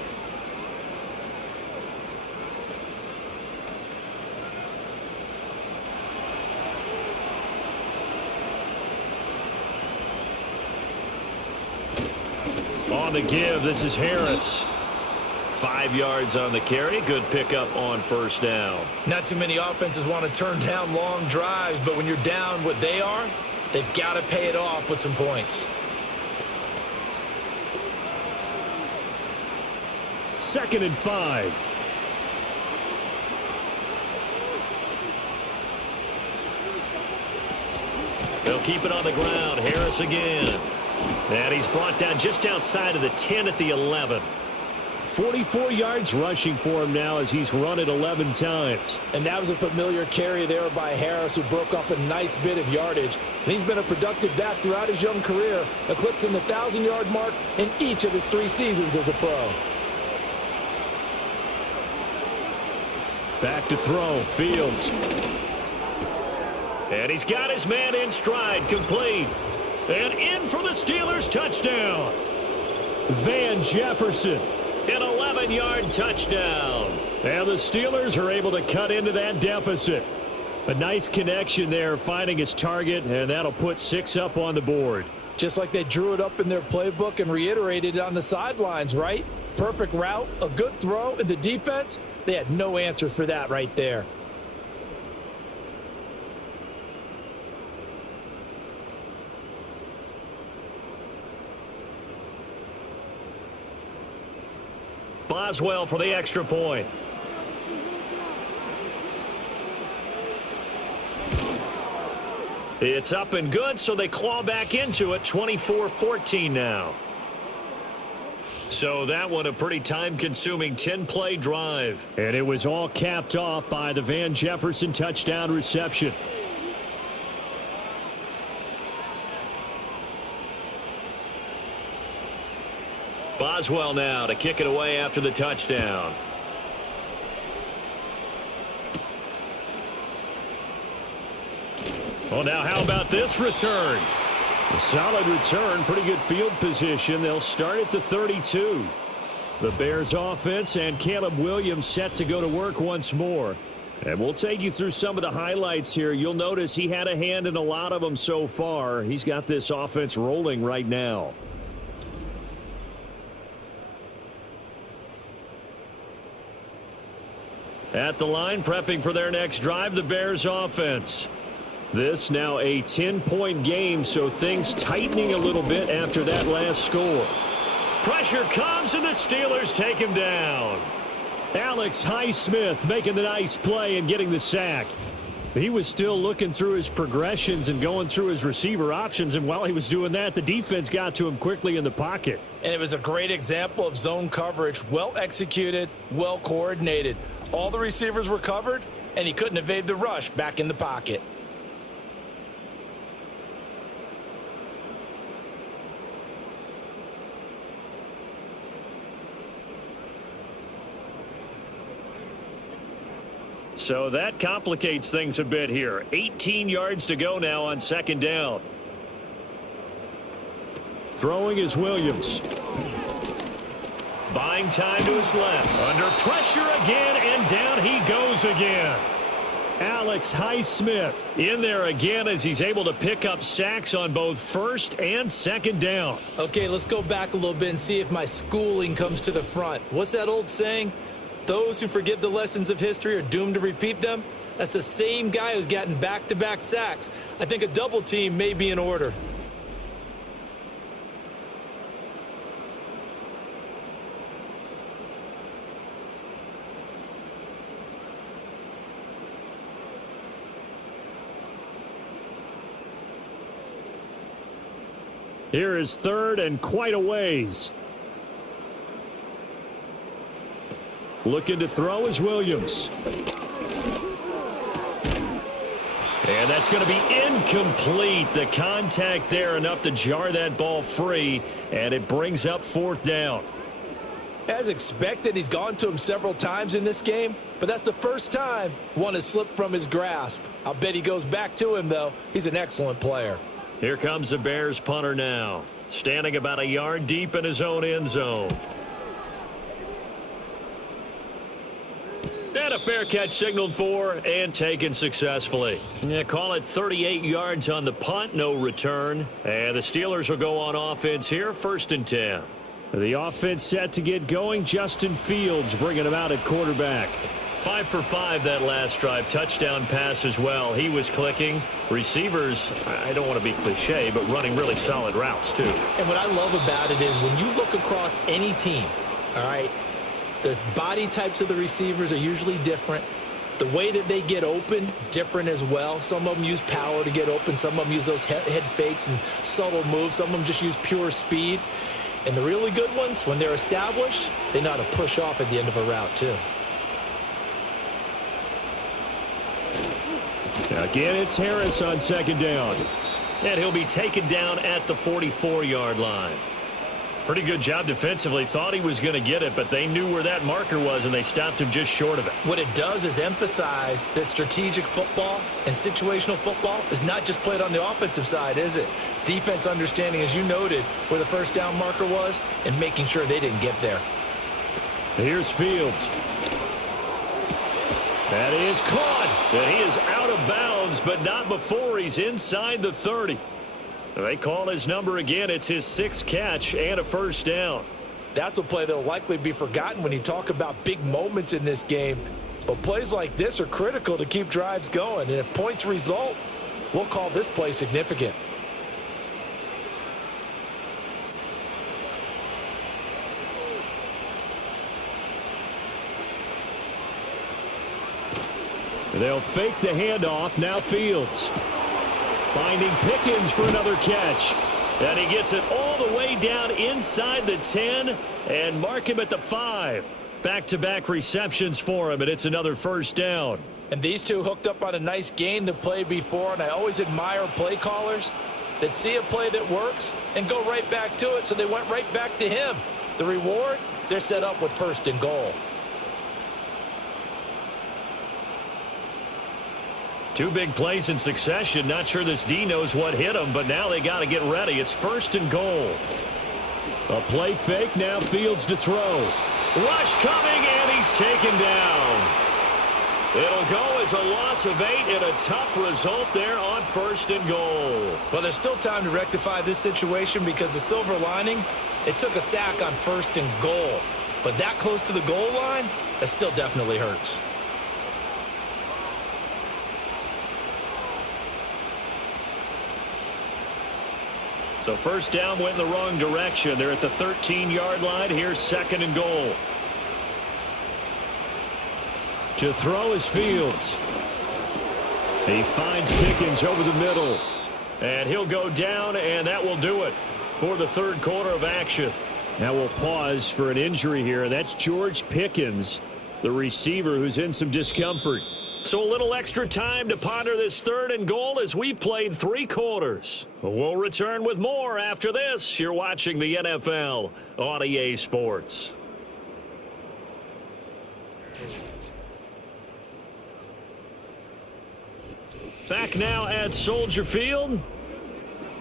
On the give, this is Harris. 5 yards on the carry. Good pickup on first down. Not too many offenses want to turn down long drives, but when you're down what they are, They've got to pay it off with some points. 2nd and 5. They'll keep it on the ground. Harris again. And he's brought down just outside of the 10 at the 11. 44 yards rushing for him now as he's run it 11 times. And that was a familiar carry there by Harris, who broke off a nice bit of yardage. And he's been a productive back throughout his young career, eclipsing the 1,000-yard mark in each of his 3 seasons as a pro. Back to throw. Fields. And he's got his man in stride. Complete. And in for the Steelers. Touchdown. Van Jefferson. An 11-yard touchdown. And the Steelers are able to cut into that deficit. A nice connection there, finding his target, and that'll put 6 up on the board. Just like they drew it up in their playbook and reiterated it on the sidelines, right? Perfect route, a good throw, and the defense, they had no answer for that right there. Boswell for the extra point. It's up and good, so they claw back into it. 24-14 now. So that one a pretty time-consuming 10-play drive. And it was all capped off by the Van Jefferson touchdown reception. Boswell now to kick it away after the touchdown. Well, now how about this return? A solid return, pretty good field position. They'll start at the 32. The Bears offense and Caleb Williams set to go to work once more. And we'll take you through some of the highlights here. You'll notice he had a hand in a lot of them so far. He's got this offense rolling right now. At the line, prepping for their next drive, the Bears offense. This now a 10-point game, so things tightening a little bit after that last score. Pressure comes, and the Steelers take him down. Alex Highsmith making the nice play and getting the sack. He was still looking through his progressions and going through his receiver options, and while he was doing that, the defense got to him quickly in the pocket. And it was a great example of zone coverage. Well executed, well coordinated. All the receivers were covered, and he couldn't evade the rush back in the pocket. So that complicates things a bit here. 18 yards to go now on 2nd down. Throwing is Williams. Buying time to his left. Under pressure again, and down he goes again. Alex Highsmith in there again as he's able to pick up sacks on both 1st and 2nd down. Okay, let's go back a little bit and see if my schooling comes to the front. What's that old saying? Those who forget the lessons of history are doomed to repeat them. That's the same guy who's gotten back-to-back sacks. I think a double team may be in order. Here is 3rd and quite a ways. Looking to throw is Williams. And that's going to be incomplete. The contact there enough to jar that ball free, and it brings up 4th down. As expected, he's gone to him several times in this game, but that's the first time one has slipped from his grasp. I'll bet he goes back to him, though. He's an excellent player. Here comes the Bears punter now, standing about a yard deep in his own end zone. And a fair catch signaled for and taken successfully. Yeah, call it 38 yards on the punt, no return. And the Steelers will go on offense here, 1st and 10. The offense set to get going. Justin Fields bringing him out at quarterback. 5 for 5 that last drive. Touchdown pass as well. He was clicking. Receivers, I don't want to be cliche, but running really solid routes too. And what I love about it is when you look across any team, all right, the body types of the receivers are usually different. The way that they get open, different as well. Some of them use power to get open. Some of them use those head fakes and subtle moves. Some of them just use pure speed. And the really good ones, when they're established, they know how to push off at the end of a route too. Again, it's Harris on second down. And he'll be taken down at the 44-yard line. Pretty good job defensively. Thought he was going to get it, but they knew where that marker was, and they stopped him just short of it. What it does is emphasize that strategic football and situational football is not just played on the offensive side, is it? Defense understanding, as you noted, where the first down marker was and making sure they didn't get there. Here's Fields. That is caught. And he is out of bounds, but not before he's inside the 30. They call his number again. It's his 6th catch and a first down. That's a play that will likely be forgotten when you talk about big moments in this game. But plays like this are critical to keep drives going. And if points result, we'll call this play significant. They'll fake the handoff. Now Fields. Finding Pickens for another catch. And he gets it all the way down inside the 10 and mark him at the 5. Back-to-back receptions for him, and it's another first down. And these two hooked up on a nice gain to play before, and I always admire play callers that see a play that works and go right back to it, so they went right back to him. The reward, they're set up with 1st and goal. 2 big plays in succession. Not sure this D knows what hit him, but now they got to get ready. It's 1st and goal. A play fake. Now Fields to throw. Rush coming, and he's taken down. It'll go as a loss of 8 and a tough result there on 1st and goal. Well, there's still time to rectify this situation because the silver lining, it took a sack on 1st and goal. But that close to the goal line, that still definitely hurts. So first down went in the wrong direction. They're at the 13-yard line. Here's 2nd and goal. To throw is Fields. He finds Pickens over the middle. And he'll go down, and that will do it for the 3rd quarter of action. Now we'll pause for an injury here. That's George Pickens, the receiver who's in some discomfort. So a little extra time to ponder this 3rd and goal as we played 3 quarters. We'll return with more after this. You're watching the NFL on EA Sports. Back now at Soldier Field.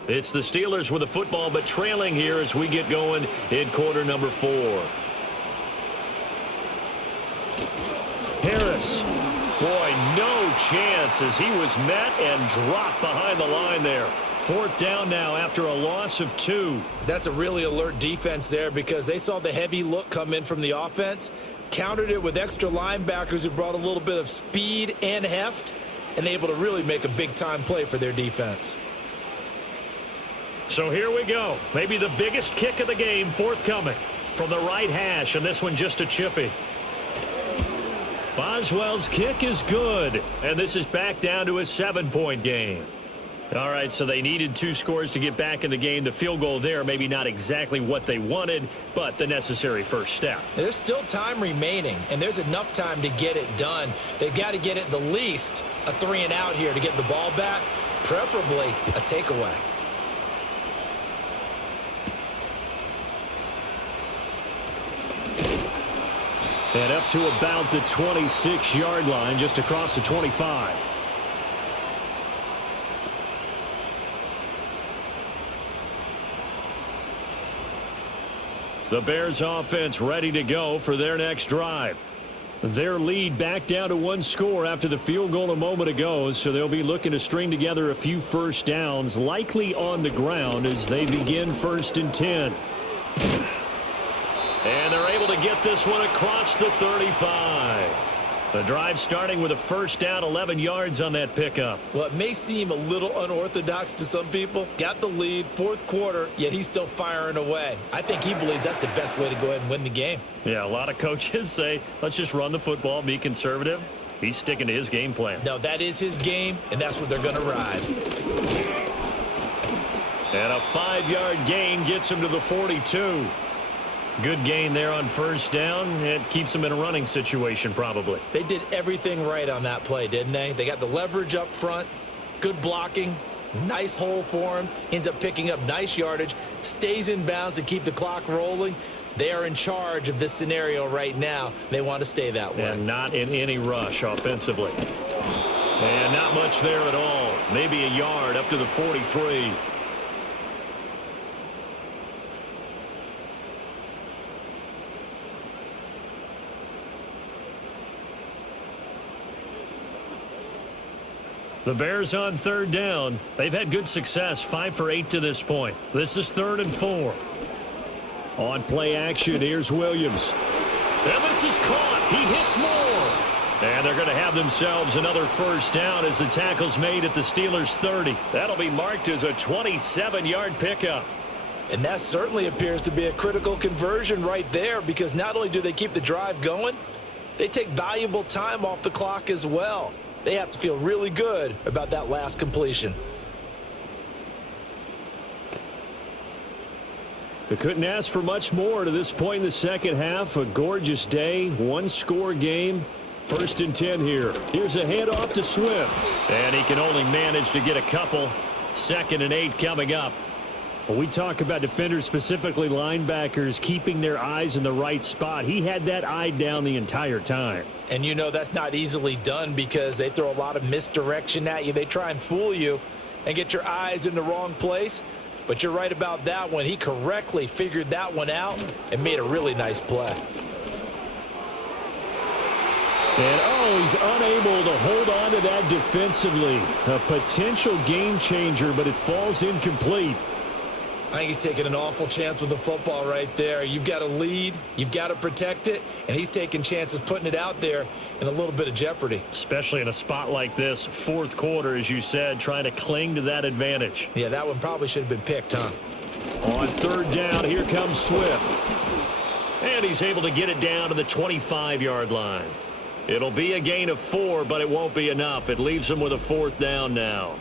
It's the Steelers with the football, but trailing here as we get going in quarter number 4. Harris. Boy, no chance as he was met and dropped behind the line there. 4th down now after a loss of 2. That's a really alert defense there because they saw the heavy look come in from the offense, countered it with extra linebackers who brought a little bit of speed and heft, and able to really make a big-time play for their defense. So here we go. Maybe the biggest kick of the game forthcoming from the right hash, and this one just a chippy. Boswell's kick is good, and this is back down to a 7-point game. All right, so they needed 2 scores to get back in the game. The field goal there, maybe not exactly what they wanted, but the necessary first step. There's still time remaining, and there's enough time to get it done. They've got to get at the least a 3-and-out here to get the ball back, preferably a takeaway. And up to about the 26-yard line, just across the 25. The Bears offense ready to go for their next drive. Their lead back down to 1 score after the field goal a moment ago, so they'll be looking to string together a few first downs, likely on the ground as they begin 1st and 10. And they're able to get this one across the 35. The drive starting with a first down, 11 yards on that pickup. Well, it may seem a little unorthodox to some people. Got the lead, fourth quarter, yet he's still firing away. I think he believes that's the best way to go ahead and win the game. Yeah, a lot of coaches say, let's just run the football, be conservative. He's sticking to his game plan. No, that is his game, and that's what they're going to ride. And a 5-yard gain gets him to the 42. Good gain there on first down. It keeps them in a running situation probably. They did everything right on that play, didn't they? They got the leverage up front, good blocking, nice hole for him, ends up picking up nice yardage, stays in bounds to keep the clock rolling. They are in charge of this scenario right now. They want to stay that way. And not in any rush offensively. And not much there at all. Maybe a yard up to the 43. The Bears on third down. They've had good success, 5 for 8 to this point. This is 3rd and 4. On play action, here's Williams. And this is caught. He hits more. And they're going to have themselves another first down as the tackle's made at the Steelers' 30. That'll be marked as a 27-yard pickup. And that certainly appears to be a critical conversion right there, because not only do they keep the drive going, they take valuable time off the clock as well. They have to feel really good about that last completion. They couldn't ask for much more to this point in the second half. A gorgeous day, one-score game. 1st and 10 here. Here's a handoff to Swift. And he can only manage to get a couple. 2nd and 8 coming up. When we talk about defenders, specifically linebackers, keeping their eyes in the right spot, he had that eye down the entire time. And you know that's not easily done because they throw a lot of misdirection at you. They try and fool you and get your eyes in the wrong place. But you're right about that one. He correctly figured that one out and made a really nice play. And, he's unable to hold on to that defensively. A potential game changer, but it falls incomplete. I think he's taking an awful chance with the football right there. You've got to lead, you've got to protect it, and he's taking chances putting it out there in a little bit of jeopardy. Especially in a spot like this, 4th quarter, as you said, trying to cling to that advantage. Yeah, that one probably should have been picked, huh? On 3rd down, here comes Swift. And he's able to get it down to the 25-yard line. It'll be a gain of 4, but it won't be enough. It leaves him with a 4th down now.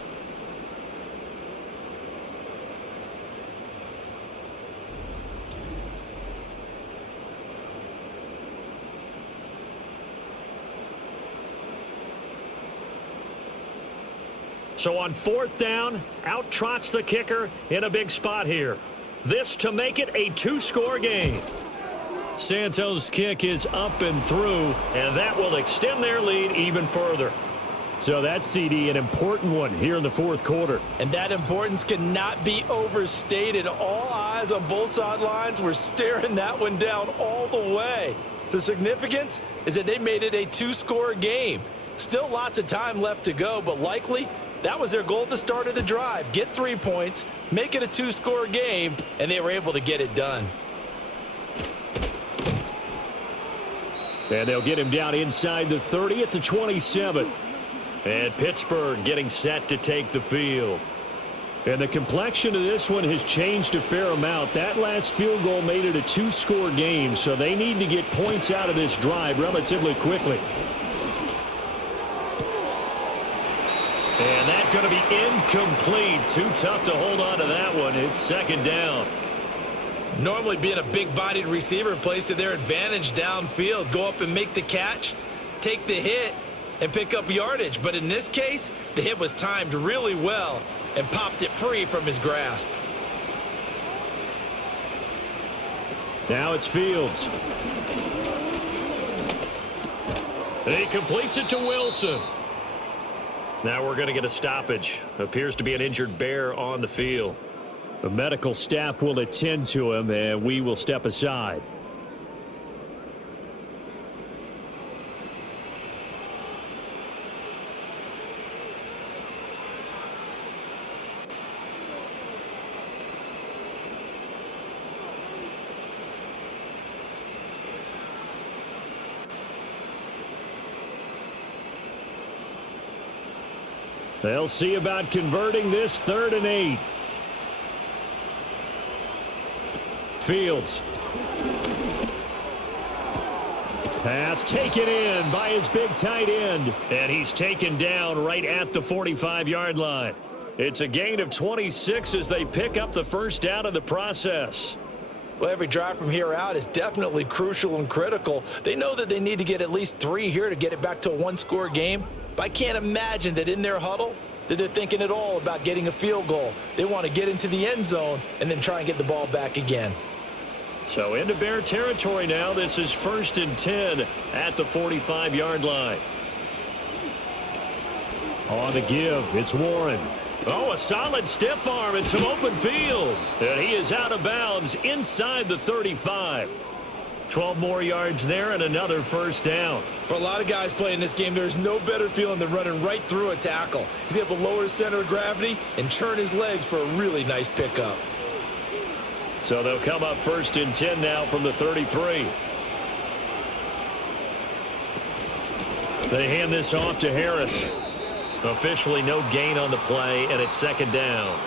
So on 4th down, out trots the kicker in a big spot here. This to make it a 2-score game. Santos' kick is up and through, and that will extend their lead even further. So that's, CD, an important one here in the 4th quarter. And that importance cannot be overstated. All eyes on both sidelines were staring that one down all the way. The significance is that they made it a 2-score game. Still lots of time left to go, but likely that was their goal at the start of the drive. Get 3 points, make it a 2-score game, and they were able to get it done. And they'll get him down inside the 30 at the 27. And Pittsburgh getting set to take the field. And the complexion of this one has changed a fair amount. That last field goal made it a 2-score game, so they need to get points out of this drive relatively quickly. And that's going to be incomplete. Too tough to hold on to that one. It's 2nd down. Normally being a big-bodied receiver plays to their advantage downfield. Go up and make the catch, take the hit, and pick up yardage. But in this case, the hit was timed really well and popped it free from his grasp. Now it's Fields. He completes it to Wilson. Now we're going to get a stoppage. Appears to be an injured Bear on the field. The medical staff will attend to him, and we will step aside. They'll see about converting this 3rd and 8. Fields. Pass taken in by his big tight end. And he's taken down right at the 45-yard line. It's a gain of 26 as they pick up the first down in the process. Well, every drive from here out is definitely crucial and critical. They know that they need to get at least 3 here to get it back to a one-score game. But I can't imagine that in their huddle that they're thinking at all about getting a field goal. They want to get into the end zone and then try and get the ball back again. So into Bear territory now. This is 1st and 10 at the 45-yard line. On the give, it's Warren. Oh, a solid stiff arm and some open field. And he is out of bounds inside the 35. 12 more yards there and another first down. For a lot of guys playing this game, there's no better feeling than running right through a tackle. He's able to lower his center of gravity and churn his legs for a really nice pickup. So they'll come up 1st and 10 now from the 33. They hand this off to Harris. Officially no gain on the play, and it's 2nd down.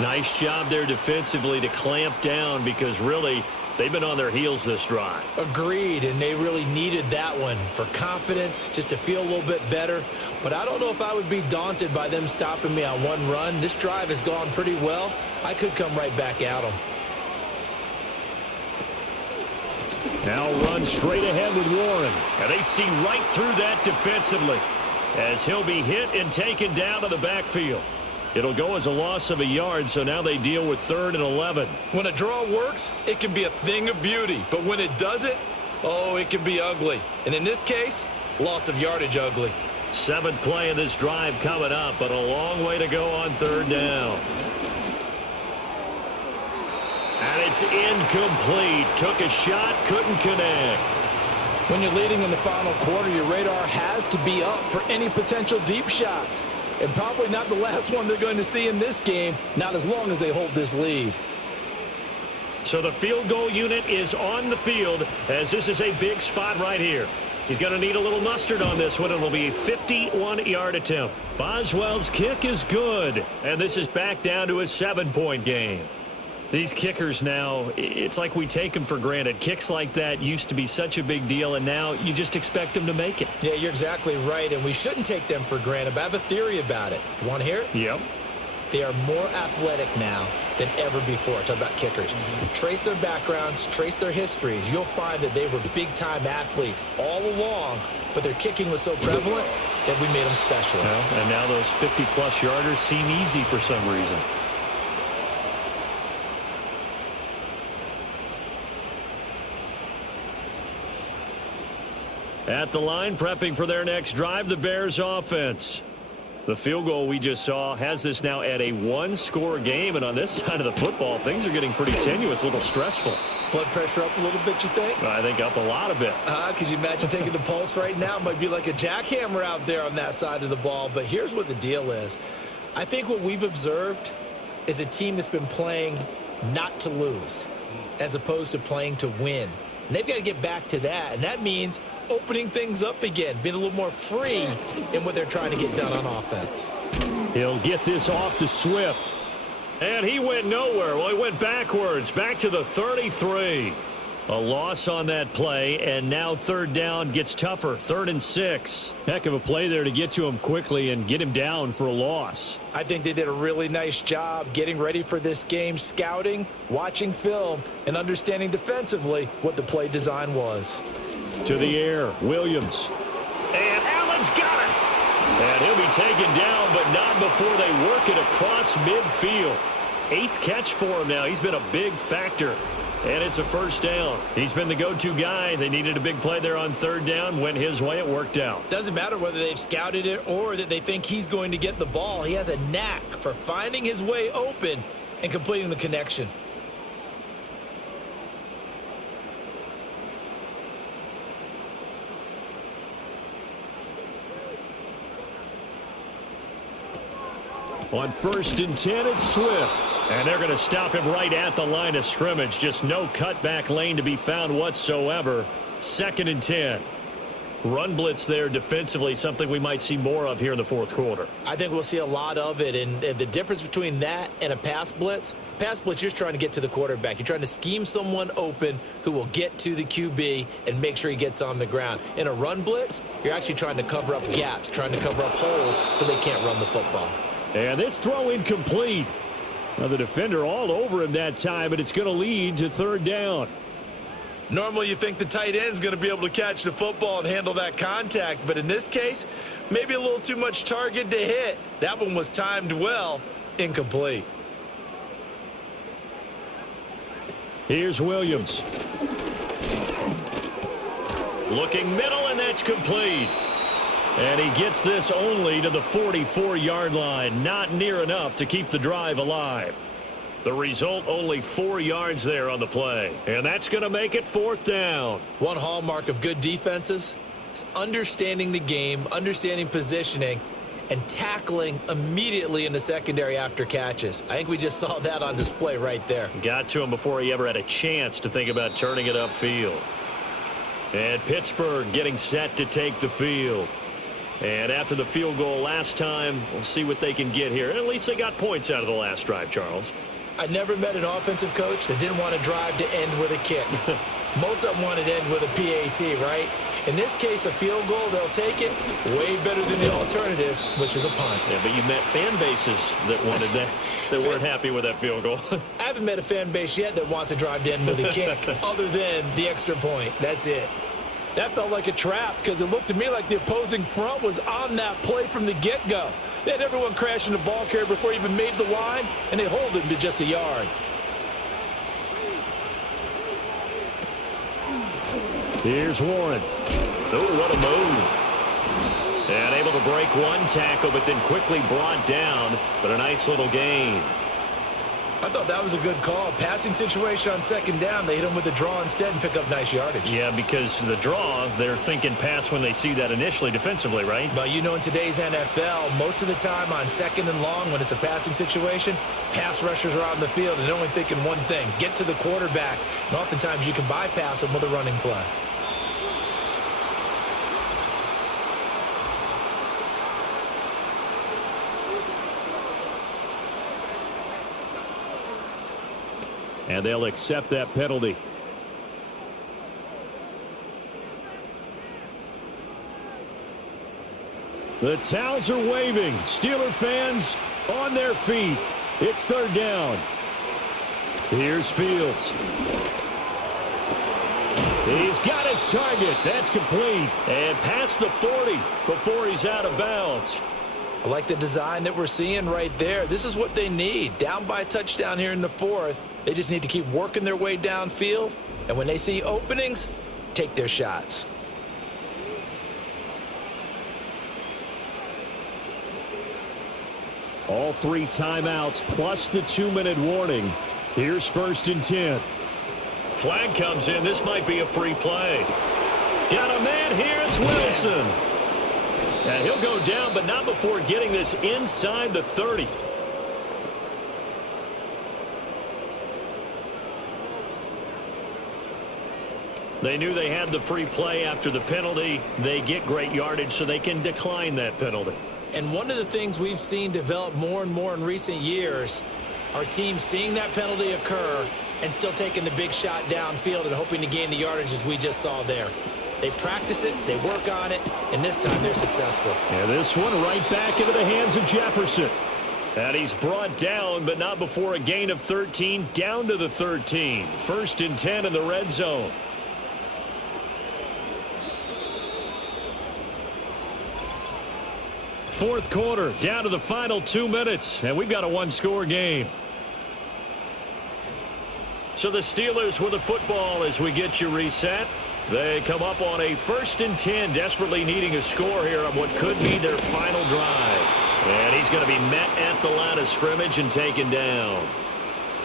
Nice job there defensively to clamp down because really they've been on their heels this drive. Agreed, and they really needed that one for confidence, just to feel a little bit better. But I don't know if I would be daunted by them stopping me on one run. This drive has gone pretty well. I could come right back at them. Now run straight ahead with Warren. And they see right through that defensively as he'll be hit and taken down to the backfield. It'll go as a loss of a yard, so now they deal with 3rd and 11. When a draw works, it can be a thing of beauty. But when it doesn't, oh, it can be ugly. And in this case, loss of yardage ugly. 7th play of this drive coming up, but a long way to go on 3rd down. And it's incomplete. Took a shot, couldn't connect. When you're leading in the final quarter, your radar has to be up for any potential deep shots. And probably not the last one they're going to see in this game, not as long as they hold this lead. So the field goal unit is on the field as this is a big spot right here. He's going to need a little mustard on this one. It'll be a 51-yard attempt. Boswell's kick is good, and this is back down to a 7-point game. These kickers now, it's like we take them for granted. Kicks like that used to be such a big deal, and now you just expect them to make it. Yeah, you're exactly right, and we shouldn't take them for granted, but I have a theory about it. You want to hear it? Yep. They are more athletic now than ever before. Talk about kickers. Trace their backgrounds, trace their histories. You'll find that they were big-time athletes all along, but their kicking was so prevalent that we made them specialists. Well, and now those 50-plus yarders seem easy for some reason. At the line, prepping for their next drive, the Bears offense. The field goal we just saw has this now at a one-score game, and on this side of the football, things are getting pretty tenuous, a little stressful. Blood pressure up a little bit, you think? I think up a lot of it. Could you imagine taking the pulse right now? It might be like a jackhammer out there on that side of the ball, but here's what the deal is. I think what we've observed is a team that's been playing not to lose as opposed to playing to win. And they've got to get back to that, and that means opening things up again, being a little more free in what they're trying to get done on offense. He'll get this off to Swift. And he went nowhere. Well, he went backwards, back to the 33. A loss on that play, and now 3rd down gets tougher. 3rd and 6. Heck of a play there to get to him quickly and get him down for a loss. I think they did a really nice job getting ready for this game, scouting, watching film, and understanding defensively what the play design was. To the air, Williams. And Allen's got it. And he'll be taken down, but not before they work it across midfield. 8th catch for him now. He's been a big factor. And it's a first down. He's been the go-to guy. They needed a big play there on 3rd down. Went his way. It worked out. Doesn't matter whether they've scouted it or that they think he's going to get the ball. He has a knack for finding his way open and completing the connection. On 1st and 10, it's Swift. And they're going to stop him right at the line of scrimmage. Just no cutback lane to be found whatsoever. 2nd and 10. Run blitz there defensively, something we might see more of here in the fourth quarter. I think we'll see a lot of it, and the difference between that and a pass blitz, you're just trying to get to the quarterback. You're trying to scheme someone open who will get to the QB and make sure he gets on the ground. In a run blitz, you're actually trying to cover up gaps, trying to cover up holes so they can't run the football. And this throw incomplete. Now the defender all over him that time, but it's going to lead to third down. Normally you think the tight end's going to be able to catch the football and handle that contact, but in this case, maybe a little too much target to hit. That one was timed well, incomplete. Here's Williams. Looking middle, and that's complete. And he gets this only to the 44-yard line. Not near enough to keep the drive alive. The result, only 4 yards there on the play. And that's going to make it fourth down. One hallmark of good defenses is understanding the game, understanding positioning, and tackling immediately in the secondary after catches. I think we just saw that on display right there. Got to him before he ever had a chance to think about turning it upfield. And Pittsburgh getting set to take the field. And after the field goal last time, we'll see what they can get here. At least they got points out of the last drive, Charles. I never met an offensive coach that didn't want to drive to end with a kick. Most of them wanted to end with a PAT, right? In this case, a field goal, they'll take it. Way better than the alternative, which is a punt. Yeah, but you met fan bases that wanted that, that weren't happy with that field goal. I haven't met a fan base yet that wants to drive to end with a kick, other than the extra point. That's it. That felt like a trap because it looked to me like the opposing front was on that play from the get-go. They had everyone crashing the ball carrier before he even made the line, and they hold him to just a yard. Here's Warren. Oh, what a move. And able to break one tackle, but then quickly brought down, but a nice little gain. I thought that was a good call. Passing situation on second down. They hit him with the draw instead and pick up nice yardage. Yeah, because the draw, they're thinking pass when they see that initially defensively, right? But you know, in today's NFL, most of the time on second and long when it's a passing situation, pass rushers are out in the field and they're only thinking one thing, get to the quarterback. And oftentimes you can bypass them with a running play. And they'll accept that penalty. The towels are waving. Steeler fans on their feet. It's third down. Here's Fields. He's got his target. That's complete. And past the 40 before he's out of bounds. I like the design that we're seeing right there. This is what they need. Down by a touchdown here in the fourth. They just need to keep working their way downfield. And when they see openings, take their shots. All 3 timeouts plus the 2-minute warning. Here's 1st and 10. Flag comes in. This might be a free play. Got a man here. It's Wilson. And he'll go down, but not before getting this inside the 30. They knew they had the free play after the penalty. They get great yardage, so they can decline that penalty. And one of the things we've seen develop more and more in recent years are teams seeing that penalty occur and still taking the big shot downfield and hoping to gain the yardage as we just saw there. They practice it, they work on it, and this time they're successful. And this one right back into the hands of Jefferson. And he's brought down, but not before a gain of 13, down to the 13. 1st and 10 in the red zone. Fourth quarter, down to the final 2 minutes, and we've got a one-score game. So the Steelers with the football as we get you reset. They come up on a 1st and 10, desperately needing a score here on what could be their final drive. And he's going to be met at the line of scrimmage and taken down.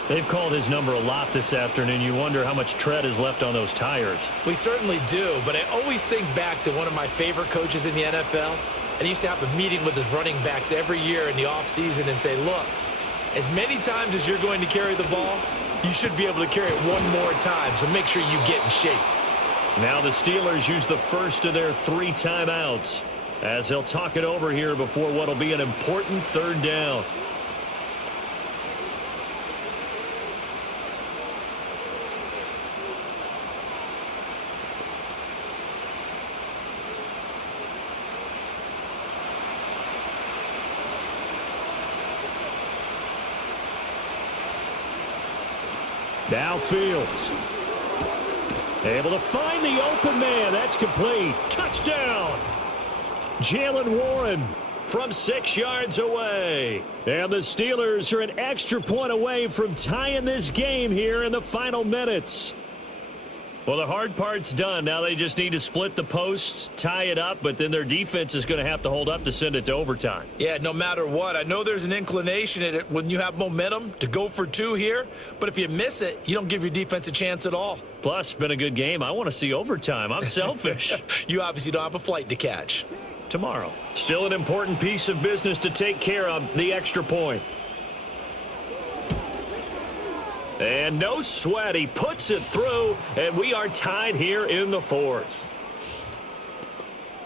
They've called his number a lot this afternoon. You wonder how much tread is left on those tires. We certainly do, but I always think back to one of my favorite coaches in the NFL. And he used to have a meeting with his running backs every year in the offseason and say, look, as many times as you're going to carry the ball, you should be able to carry it one more time, so make sure you get in shape. Now the Steelers use the first of their 3 timeouts as they'll talk it over here before what will be an important 3rd down. Now Fields. Able to find the open man. That's complete. Touchdown. Jalen Warren from 6 yards away. And the Steelers are an extra point away from tying this game here in the final minutes. Well, the hard part's done. Now they just need to split the posts, tie it up, but then their defense is going to have to hold up to send it to overtime. Yeah, no matter what. I know there's an inclination in it when you have momentum to go for 2 here, but if you miss it, you don't give your defense a chance at all. Plus, it's been a good game. I want to see overtime. I'm selfish. You obviously don't have a flight to catch. Tomorrow. Still an important piece of business to take care of, the extra point. And no sweat. He puts it through, and we are tied here in the 4th.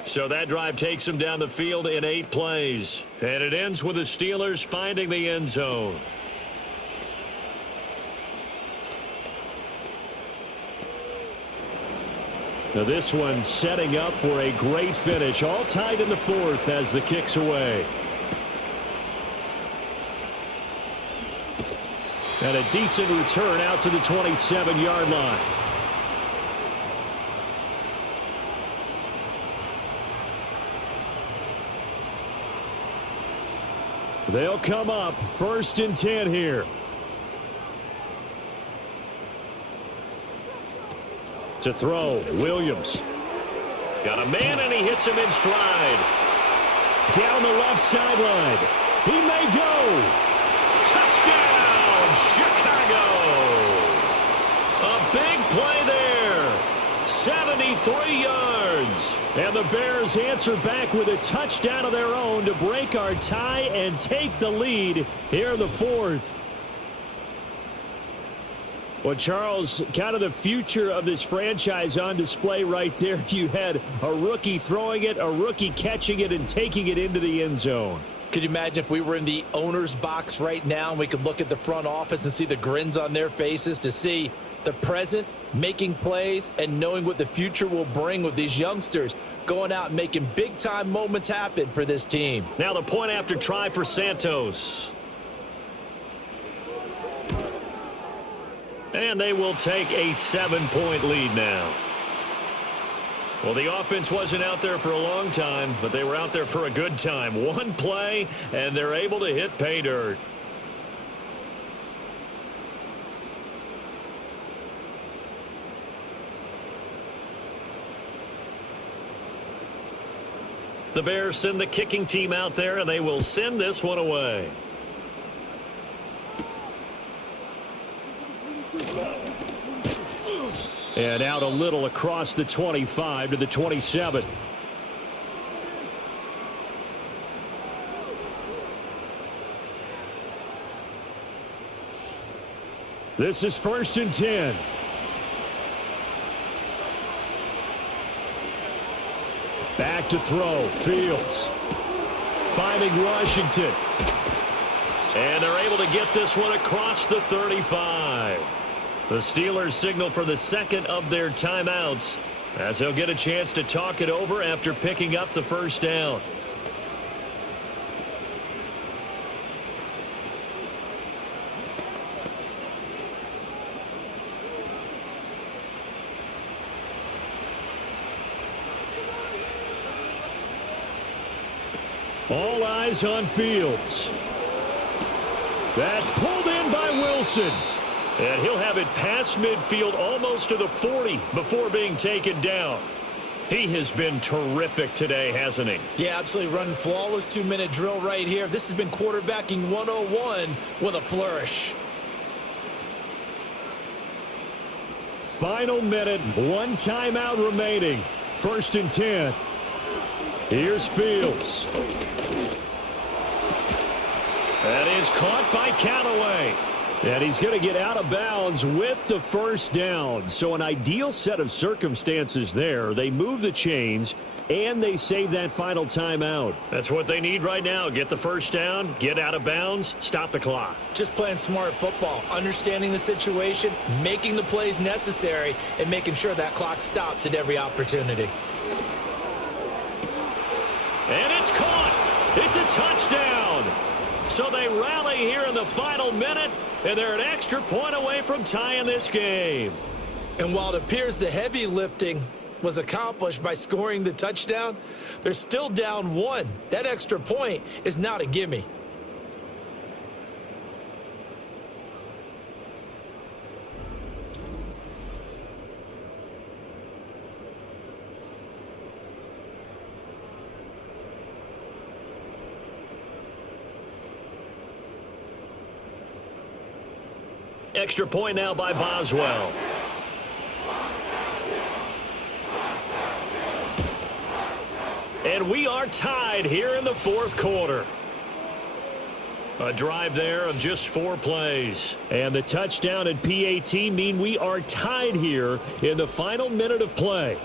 So that drive takes him down the field in 8 plays. And it ends with the Steelers finding the end zone. Now this one setting up for a great finish. All tied in the 4th as the kick's away. And a decent return out to the 27-yard line. They'll come up 1st and 10 here. To throw, Williams. Got a man, and he hits him in stride. Down the left sideline. He may go. Touchdown! Chicago! A big play there. 73 yards. And the Bears answer back with a touchdown of their own to break our tie and take the lead here in the 4th. Well, Charles, kind of the future of this franchise on display right there. You had a rookie throwing it, a rookie catching it, and taking it into the end zone. Could you imagine if we were in the owner's box right now and we could look at the front office and see the grins on their faces to see the present making plays and knowing what the future will bring with these youngsters going out and making big-time moments happen for this team. Now the point after try for Santos. And they will take a 7-point lead now. Well, the offense wasn't out there for a long time, but they were out there for a good time. 1 play, and they're able to hit pay dirt. The Bears send the kicking team out there, and they will send this one away. And out a little across the 25 to the 27. This is 1st and 10. Back to throw. Fields. Finding Washington. And they're able to get this one across the 35. The Steelers signal for the 2nd of their timeouts as they'll get a chance to talk it over after picking up the 1st down. All eyes on Fields. That's pulled in by Wilson. And he'll have it past midfield almost to the 40 before being taken down. He has been terrific today, hasn't he? Yeah, absolutely. Running flawless 2-minute drill right here. This has been quarterbacking 101 with a flourish. Final minute, 1 timeout remaining. 1st and 10. Here's Fields. That is caught by Callaway. And he's going to get out of bounds with the first down. So an ideal set of circumstances there. They move the chains, and they save that final timeout. That's what they need right now. Get the first down, get out of bounds, stop the clock. Just playing smart football, understanding the situation, making the plays necessary, and making sure that clock stops at every opportunity. And it's caught. It's a touchdown. So they rally here in the final minute, and they're an extra point away from tying this game. And while it appears the heavy lifting was accomplished by scoring the touchdown, they're still down 1. That extra point is not a gimme. Extra point now by Boswell. And we are tied here in the fourth quarter. A drive there of just 4 plays. And the touchdown and PAT mean we are tied here in the final minute of play.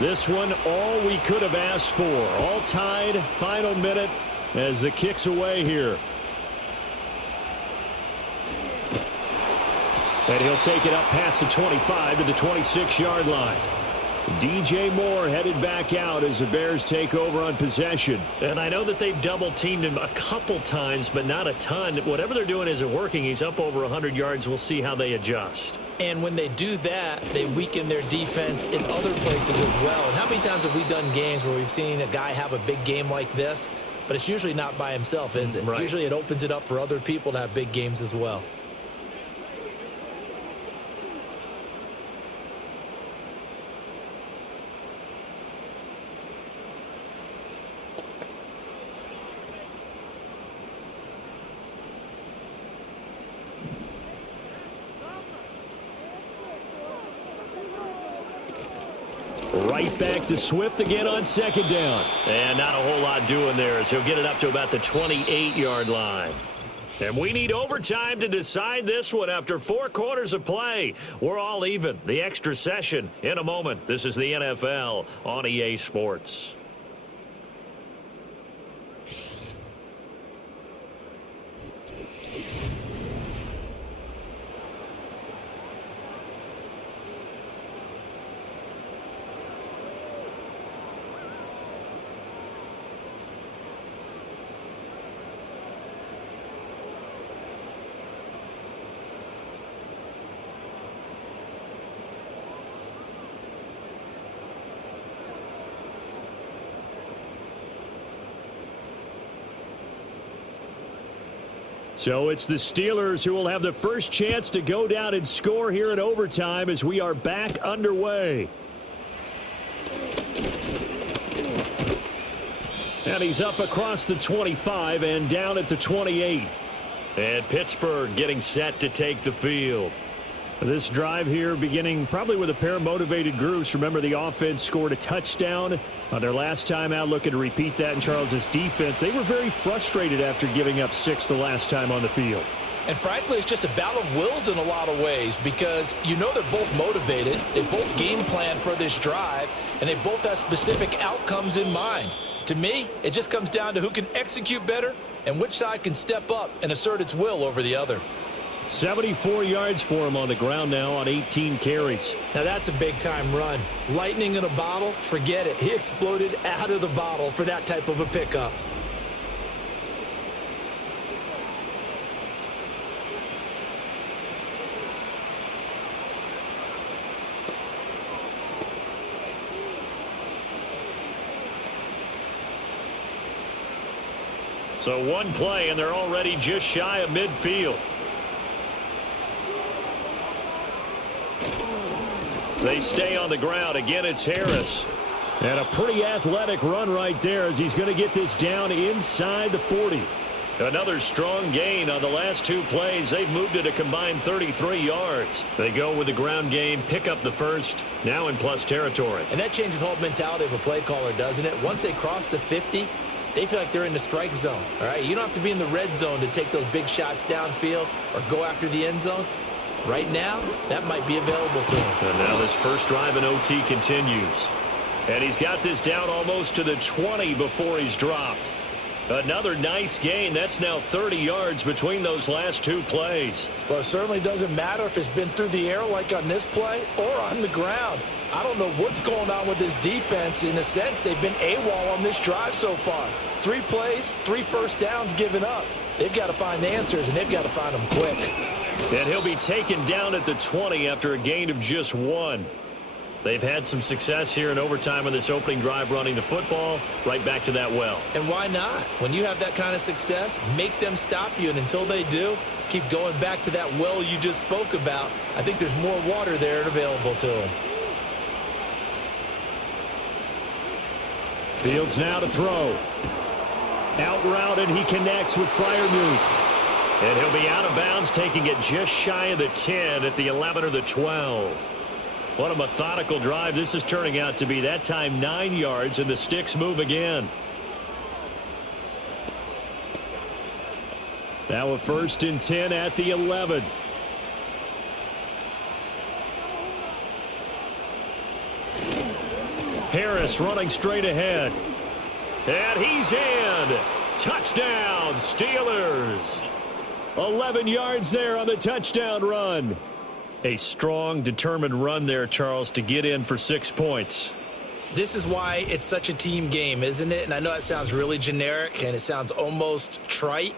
This one, all we could have asked for. All tied, final minute as the kick's away here. And he'll take it up past the 25 to the 26-yard line. DJ Moore headed back out as the Bears take over on possession. And I know that they've double-teamed him a couple times, but not a ton. Whatever they're doing isn't working. He's up over 100 yards. We'll see how they adjust. And when they do that, they weaken their defense in other places as well. And how many times have we done games where we've seen a guy have a big game like this, but it's usually not by himself, is it? Right. Usually it opens it up for other people to have big games as well. Right back to Swift again on second down. And not a whole lot doing there as he'll get it up to about the 28-yard line. And we need overtime to decide this one after 4 quarters of play. We're all even. The extra session in a moment. This is the NFL on EA Sports. So it's the Steelers who will have the first chance to go down and score here in overtime as we are back underway. And he's up across the 25 and down at the 28. And Pittsburgh getting set to take the field. This drive here beginning probably with a pair of motivated groups. Remember, the offense scored a touchdown on their last time out, looking to repeat that in Charles's defense. They were very frustrated after giving up 6 the last time on the field. And frankly, it's just a battle of wills in a lot of ways because you know they're both motivated. They both game plan for this drive, and they both have specific outcomes in mind. To me, it just comes down to who can execute better and which side can step up and assert its will over the other. 74 yards for him on the ground now on 18 carries. Now that's a big-time run. Lightning in a bottle, forget it. He exploded out of the bottle for that type of a pickup. So one play, and they're already just shy of midfield. They stay on the ground. Again, it's Harris. And a pretty athletic run right there as he's going to get this down inside the 40. Another strong gain on the last 2 plays. They've moved it a combined 33 yards. They go with the ground game, pick up the first, now in plus territory. And that changes the whole mentality of a play caller, doesn't it? Once they cross the 50, they feel like they're in the strike zone. All right, you don't have to be in the red zone to take those big shots downfield or go after the end zone. Right now, that might be available to him. And now this first drive in OT continues. And he's got this down almost to the 20 before he's dropped. Another nice gain. That's now 30 yards between those last 2 plays. Well, it certainly doesn't matter if it's been through the air like on this play or on the ground. I don't know what's going on with this defense. In a sense, they've been AWOL on this drive so far. 3 plays, 3 first downs given up. They've got to find answers, and they've got to find them quick. And he'll be taken down at the 20 after a gain of just 1. They've had some success here in overtime on this opening drive running the football. Right back to that well. And why not? When you have that kind of success, make them stop you. And until they do, keep going back to that well you just spoke about. I think there's more water there available to them. Fields now to throw. Out route, and he connects with Freiermuth. And he'll be out of bounds, taking it just shy of the 10 at the 11 or the 12. What a methodical drive this is turning out to be. That time 9 yards, and the sticks move again. Now a 1st and 10 at the 11. Harris running straight ahead. And he's in. Touchdown, Steelers. 11 yards there on the touchdown run. A strong, determined run there, Charles, to get in for 6 points. This is why it's such a team game, isn't it? And I know that sounds really generic, and it sounds almost trite,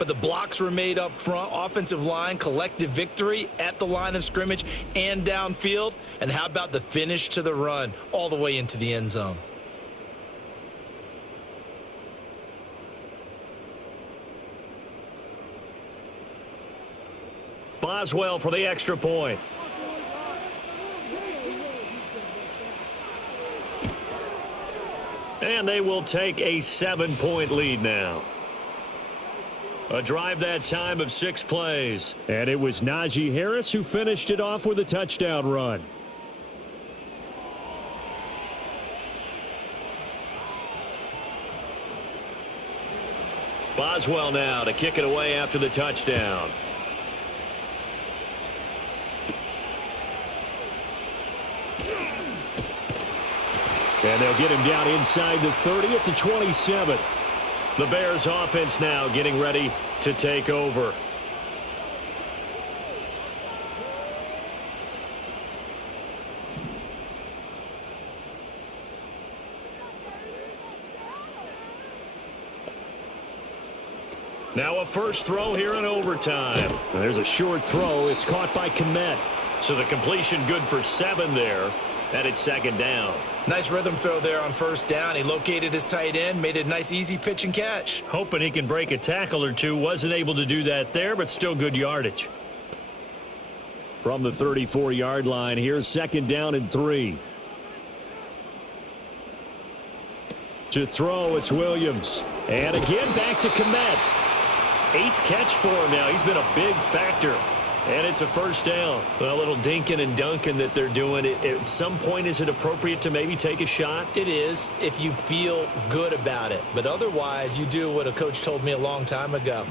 but the blocks were made up front, offensive line, collective victory at the line of scrimmage and downfield. And how about the finish to the run all the way into the end zone? Boswell for the extra point. And they will take a 7-point lead now. A drive that time of 6 plays. And it was Najee Harris who finished it off with a touchdown run. Boswell now to kick it away after the touchdown. And they'll get him down inside the 30 at the 27. The Bears offense now getting ready to take over. Now a first throw here in overtime. And there's a short throw. It's caught by Kmet. So the completion good for 7 there. And it's 2nd down. Nice rhythm throw there on 1st down. He located his tight end, made it a nice easy pitch and catch. Hoping he can break a tackle or two. Wasn't able to do that there, but still good yardage. From the 34-yard line, here's 2nd down and 3. To throw, it's Williams. And again, back to Kmet. 8th catch for him now. He's been a big factor. And it's a 1st down. A little dinking and dunking that they're doing. At some point, is it appropriate to maybe take a shot? It is, if you feel good about it. But otherwise, you do what a coach told me a long time ago.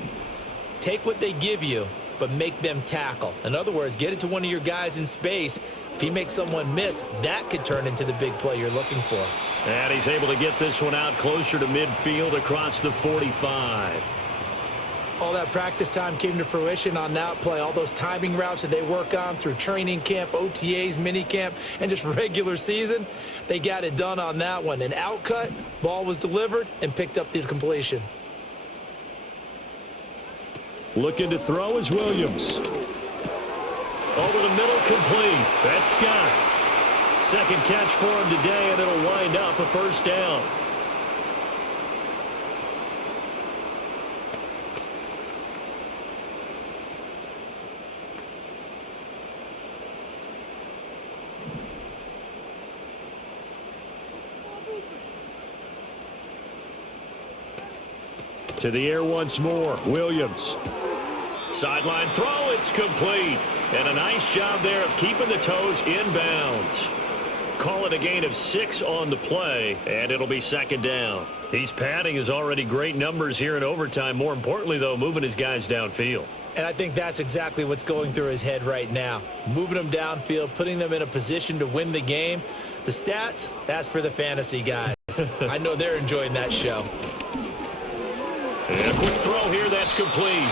Take what they give you, but make them tackle. In other words, get it to one of your guys in space. If he makes someone miss, that could turn into the big play you're looking for. And he's able to get this one out closer to midfield across the 45. All that practice time came to fruition on that play. All those timing routes that they work on through training camp, OTAs, minicamp, and just regular season, they got it done on that one. An outcut, ball was delivered, and picked up the completion. Looking to throw is Williams. Over the middle, complete. That's Scott. 2nd catch for him today, and it'll wind up a 1st down. To the air once more. Williams. Sideline throw. It's complete. And a nice job there of keeping the toes in bounds. Call it a gain of 6 on the play, and it'll be second down. He's padding his already great numbers here in overtime. More importantly, though, moving his guys downfield. And I think that's exactly what's going through his head right now. Moving them downfield, putting them in a position to win the game. The stats, that's for the fantasy guys. I know they're enjoying that show. And a quick throw here, that's complete.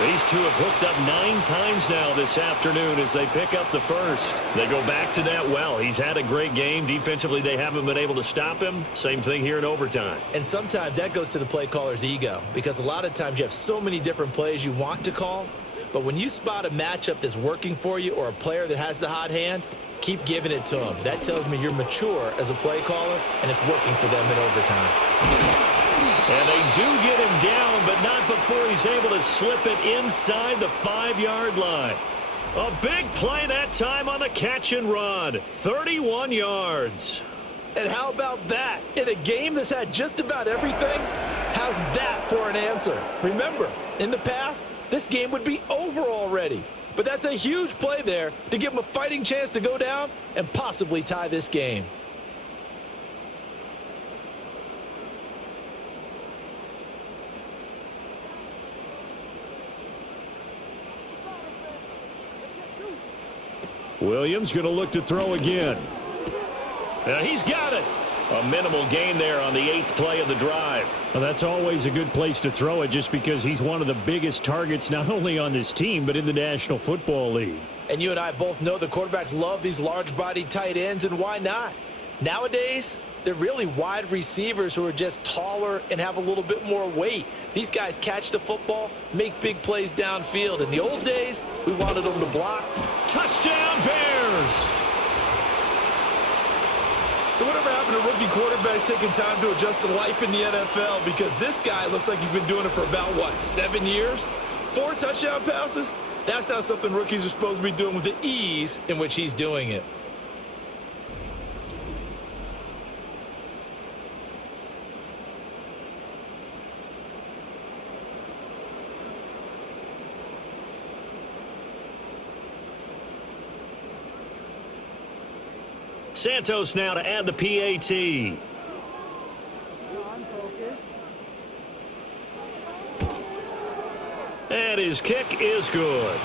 These two have hooked up 9 times now this afternoon as they pick up the first. They go back to that well. He's had a great game. Defensively, they haven't been able to stop him. Same thing here in overtime. And sometimes that goes to the play caller's ego, because a lot of times you have so many different plays you want to call, but when you spot a matchup that's working for you or a player that has the hot hand, keep giving it to him. That tells me you're mature as a play caller, and it's working for them in overtime. And they do get him down, but not before he's able to slip it inside the 5-yard line. A big play that time on the catch and run. 31 yards. And how about that? In a game that's had just about everything, how's that for an answer? Remember, in the past, this game would be over already. But that's a huge play there to give him a fighting chance to go down and possibly tie this game. Williams going to look to throw again. And he's got it. A minimal gain there on the 8th play of the drive. Well, that's always a good place to throw it just because he's one of the biggest targets not only on this team but in the National Football League. And you and I both know the quarterbacks love these large-bodied tight ends, and why not? Nowadays, they're really wide receivers who are just taller and have a little bit more weight. These guys catch the football, make big plays downfield. In the old days, we wanted them to block. Touchdown, Bears! So whatever happened to rookie quarterbacks taking time to adjust to life in the NFL? Because this guy looks like he's been doing it for about, 7 years? 4 touchdown passes? That's not something rookies are supposed to be doing with the ease in which he's doing it. Santos now to add the PAT. And his kick is good.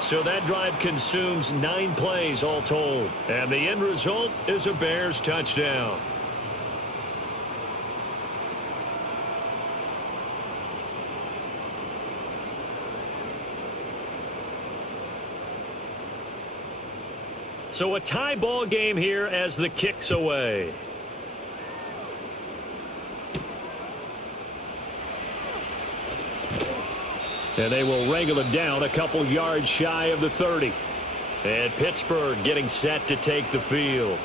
So that drive consumes 9 plays all told. And the end result is a Bears touchdown. So a tie ball game here as the kick's away. And they will wrangle it down a couple yards shy of the 30. And Pittsburgh getting set to take the field.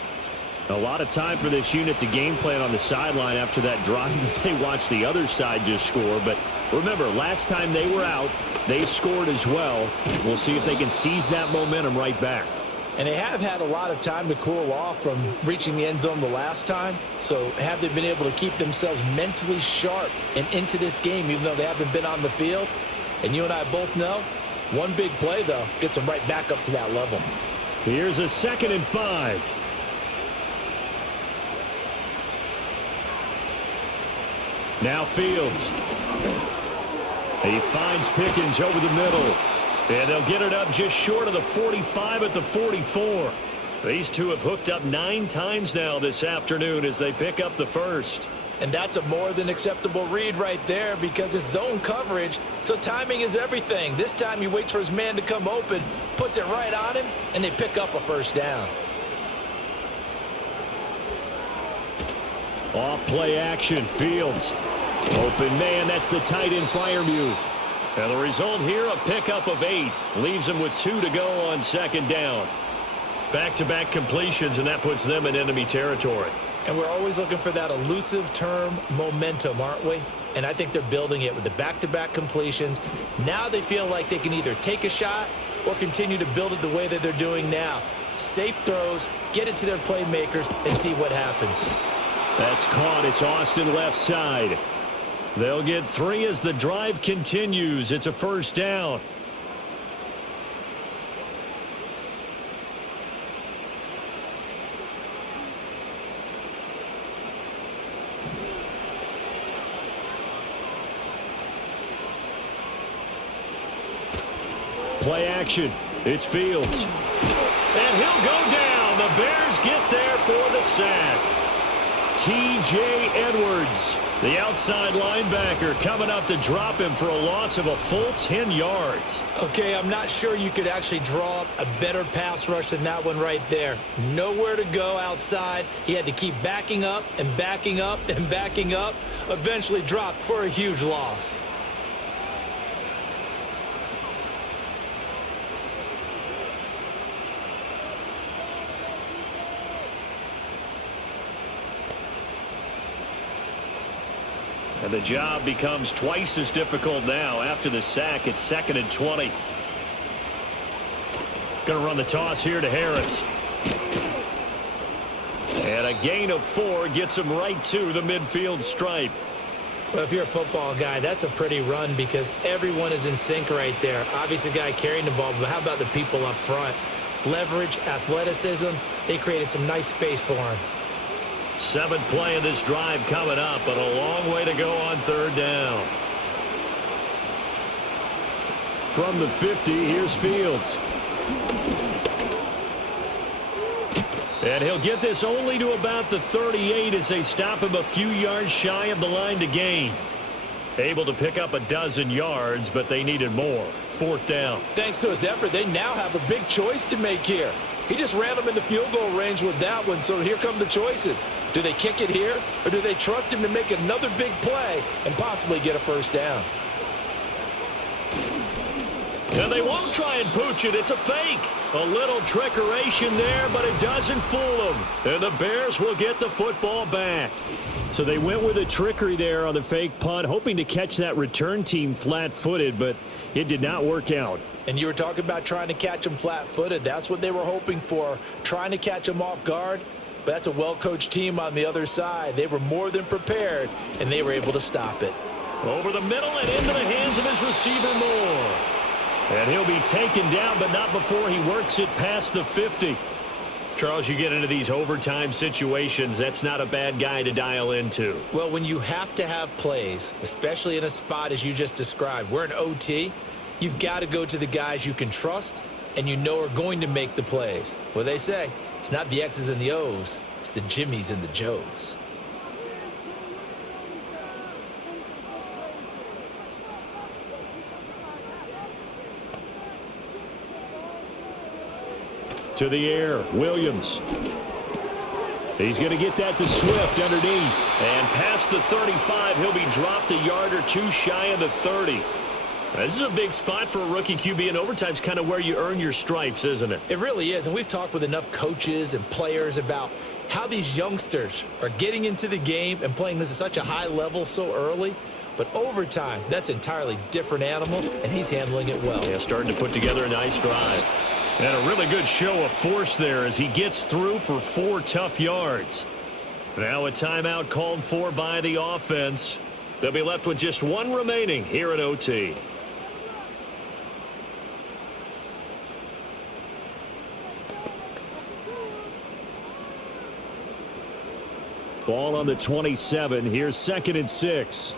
A lot of time for this unit to game plan on the sideline after that drive that they watched the other side just score. But remember, last time they were out, they scored as well. We'll see if they can seize that momentum right back. And they have had a lot of time to cool off from reaching the end zone the last time. So have they been able to keep themselves mentally sharp and into this game, even though they haven't been on the field? And you and I both know, one big play, though, gets them right back up to that level. Here's a 2nd and 5. Now Fields. He finds Pickens over the middle. And they'll get it up just short of the 45 at the 44. These two have hooked up 9 times now this afternoon as they pick up the first. And that's a more than acceptable read right there because it's zone coverage, so timing is everything. This time he waits for his man to come open, puts it right on him, and they pick up a first down. Off play action, Fields. Open man, that's the tight end Freiermuth. And the result here, a pickup of 8. Leaves them with 2 to go on 2nd down. Back-to-back completions, and that puts them in enemy territory. And we're always looking for that elusive term momentum, aren't we? And I think they're building it with the back-to-back completions. Now they feel like they can either take a shot or continue to build it the way that they're doing now. Safe throws, get it to their playmakers, and see what happens. That's caught. It's Austin left side. They'll get 3 as the drive continues. It's a first down. Play action. It's Fields. And he'll go down. The Bears get there for the sack. T.J. Edwards, the outside linebacker, coming up to drop him for a loss of a full 10 yards. Okay, I'm not sure you could actually draw up a better pass rush than that one right there. Nowhere to go outside. He had to keep backing up and backing up and backing up. Eventually dropped for a huge loss. And the job becomes twice as difficult now. After the sack, it's 2nd and 20. Going to run the toss here to Harris. And a gain of 4 gets him right to the midfield stripe. Well, if you're a football guy, that's a pretty run because everyone is in sync right there. Obviously, the guy carrying the ball, but how about the people up front? Leverage, athleticism, they created some nice space for him. 7th play of this drive coming up, but a long way to go on 3rd down. From the 50, here's Fields. And he'll get this only to about the 38 as they stop him a few yards shy of the line to gain. Able to pick up a dozen yards, but they needed more. 4th down. Thanks to his effort, they now have a big choice to make here. He just ran them into field goal range with that one, so here come the choices. Do they kick it here, or do they trust him to make another big play and possibly get a first down? And they won't try and pooch it. It's a fake. A little trickeration there, but it doesn't fool them. And the Bears will get the football back. So they went with a trickery there on the fake punt, hoping to catch that return team flat-footed, but it did not work out. And you were talking about trying to catch them flat-footed. That's what they were hoping for, trying to catch them off guard. But that's a well-coached team on the other side. They were more than prepared, and they were able to stop it. Over the middle and into the hands of his receiver Moore. And he'll be taken down, but not before he works it past the 50. Charles, you get into these overtime situations, that's not a bad guy to dial into. Well, when you have to have plays, especially in a spot as you just described, we're in OT, you've got to go to the guys you can trust and you know are going to make the plays. What they say, it's not the X's and the O's, it's the Jimmies and the Joes. To the air, Williams. He's going to get that to Swift underneath. And past the 35, he'll be dropped a yard or two shy of the 30. This is a big spot for a rookie QB, and overtime's kind of where you earn your stripes, isn't it? It really is, and we've talked with enough coaches and players about how these youngsters are getting into the game and playing this at such a high level so early. But overtime, that's an entirely different animal, and he's handling it well. Yeah, starting to put together a nice drive. And a really good show of force there as he gets through for 4 tough yards. Now a timeout called for by the offense. They'll be left with just 1 remaining here at OT. Ball on the 27. Here's 2nd and 6.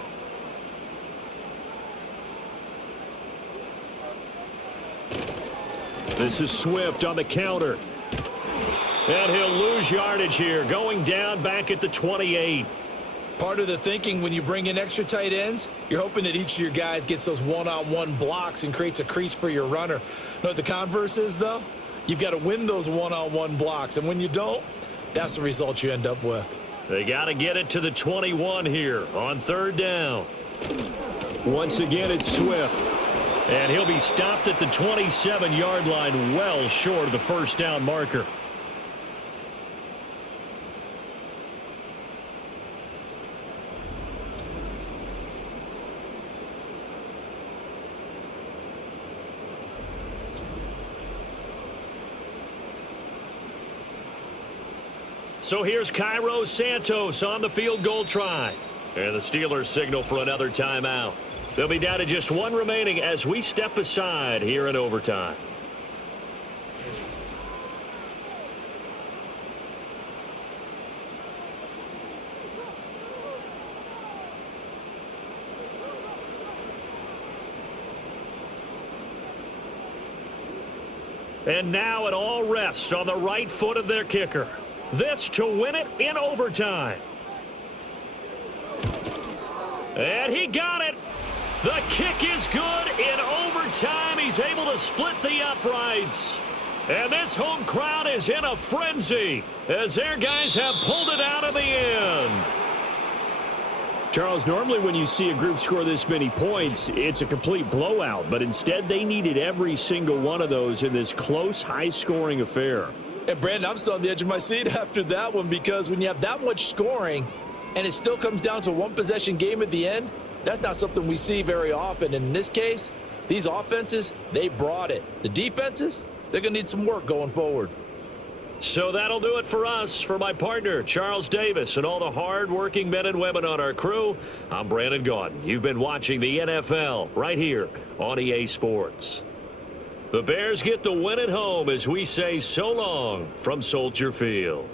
This is Swift on the counter. And he'll lose yardage here, going down back at the 28. Part of the thinking when you bring in extra tight ends, you're hoping that each of your guys gets those one-on-one blocks and creates a crease for your runner. You know what the converse is, though? You've got to win those one-on-one blocks, and when you don't, that's the result you end up with. They got to get it to the 21 here on 3rd down. Once again, it's Swift. And he'll be stopped at the 27-yard line, well short of the first down marker. So here's Cairo Santos on the field goal try. And the Steelers signal for another timeout. They'll be down to just one remaining as we step aside here in overtime. And now it all rests on the right foot of their kicker. This to win it in overtime. And he got it. The kick is good in overtime. He's able to split the uprights. And this home crowd is in a frenzy as their guys have pulled it out in the end. Charles, normally when you see a group score this many points, it's a complete blowout. But instead, they needed every single one of those in this close, high-scoring affair. And, Brandon, I'm still on the edge of my seat after that one because when you have that much scoring and it still comes down to a one-possession game at the end, that's not something we see very often. And in this case, these offenses, they brought it. The defenses, they're going to need some work going forward. So that'll do it for us. For my partner, Charles Davis, and all the hard-working men and women on our crew, I'm Brandon Gaudin. You've been watching the NFL right here on EA Sports. The Bears get the win at home as we say so long from Soldier Field.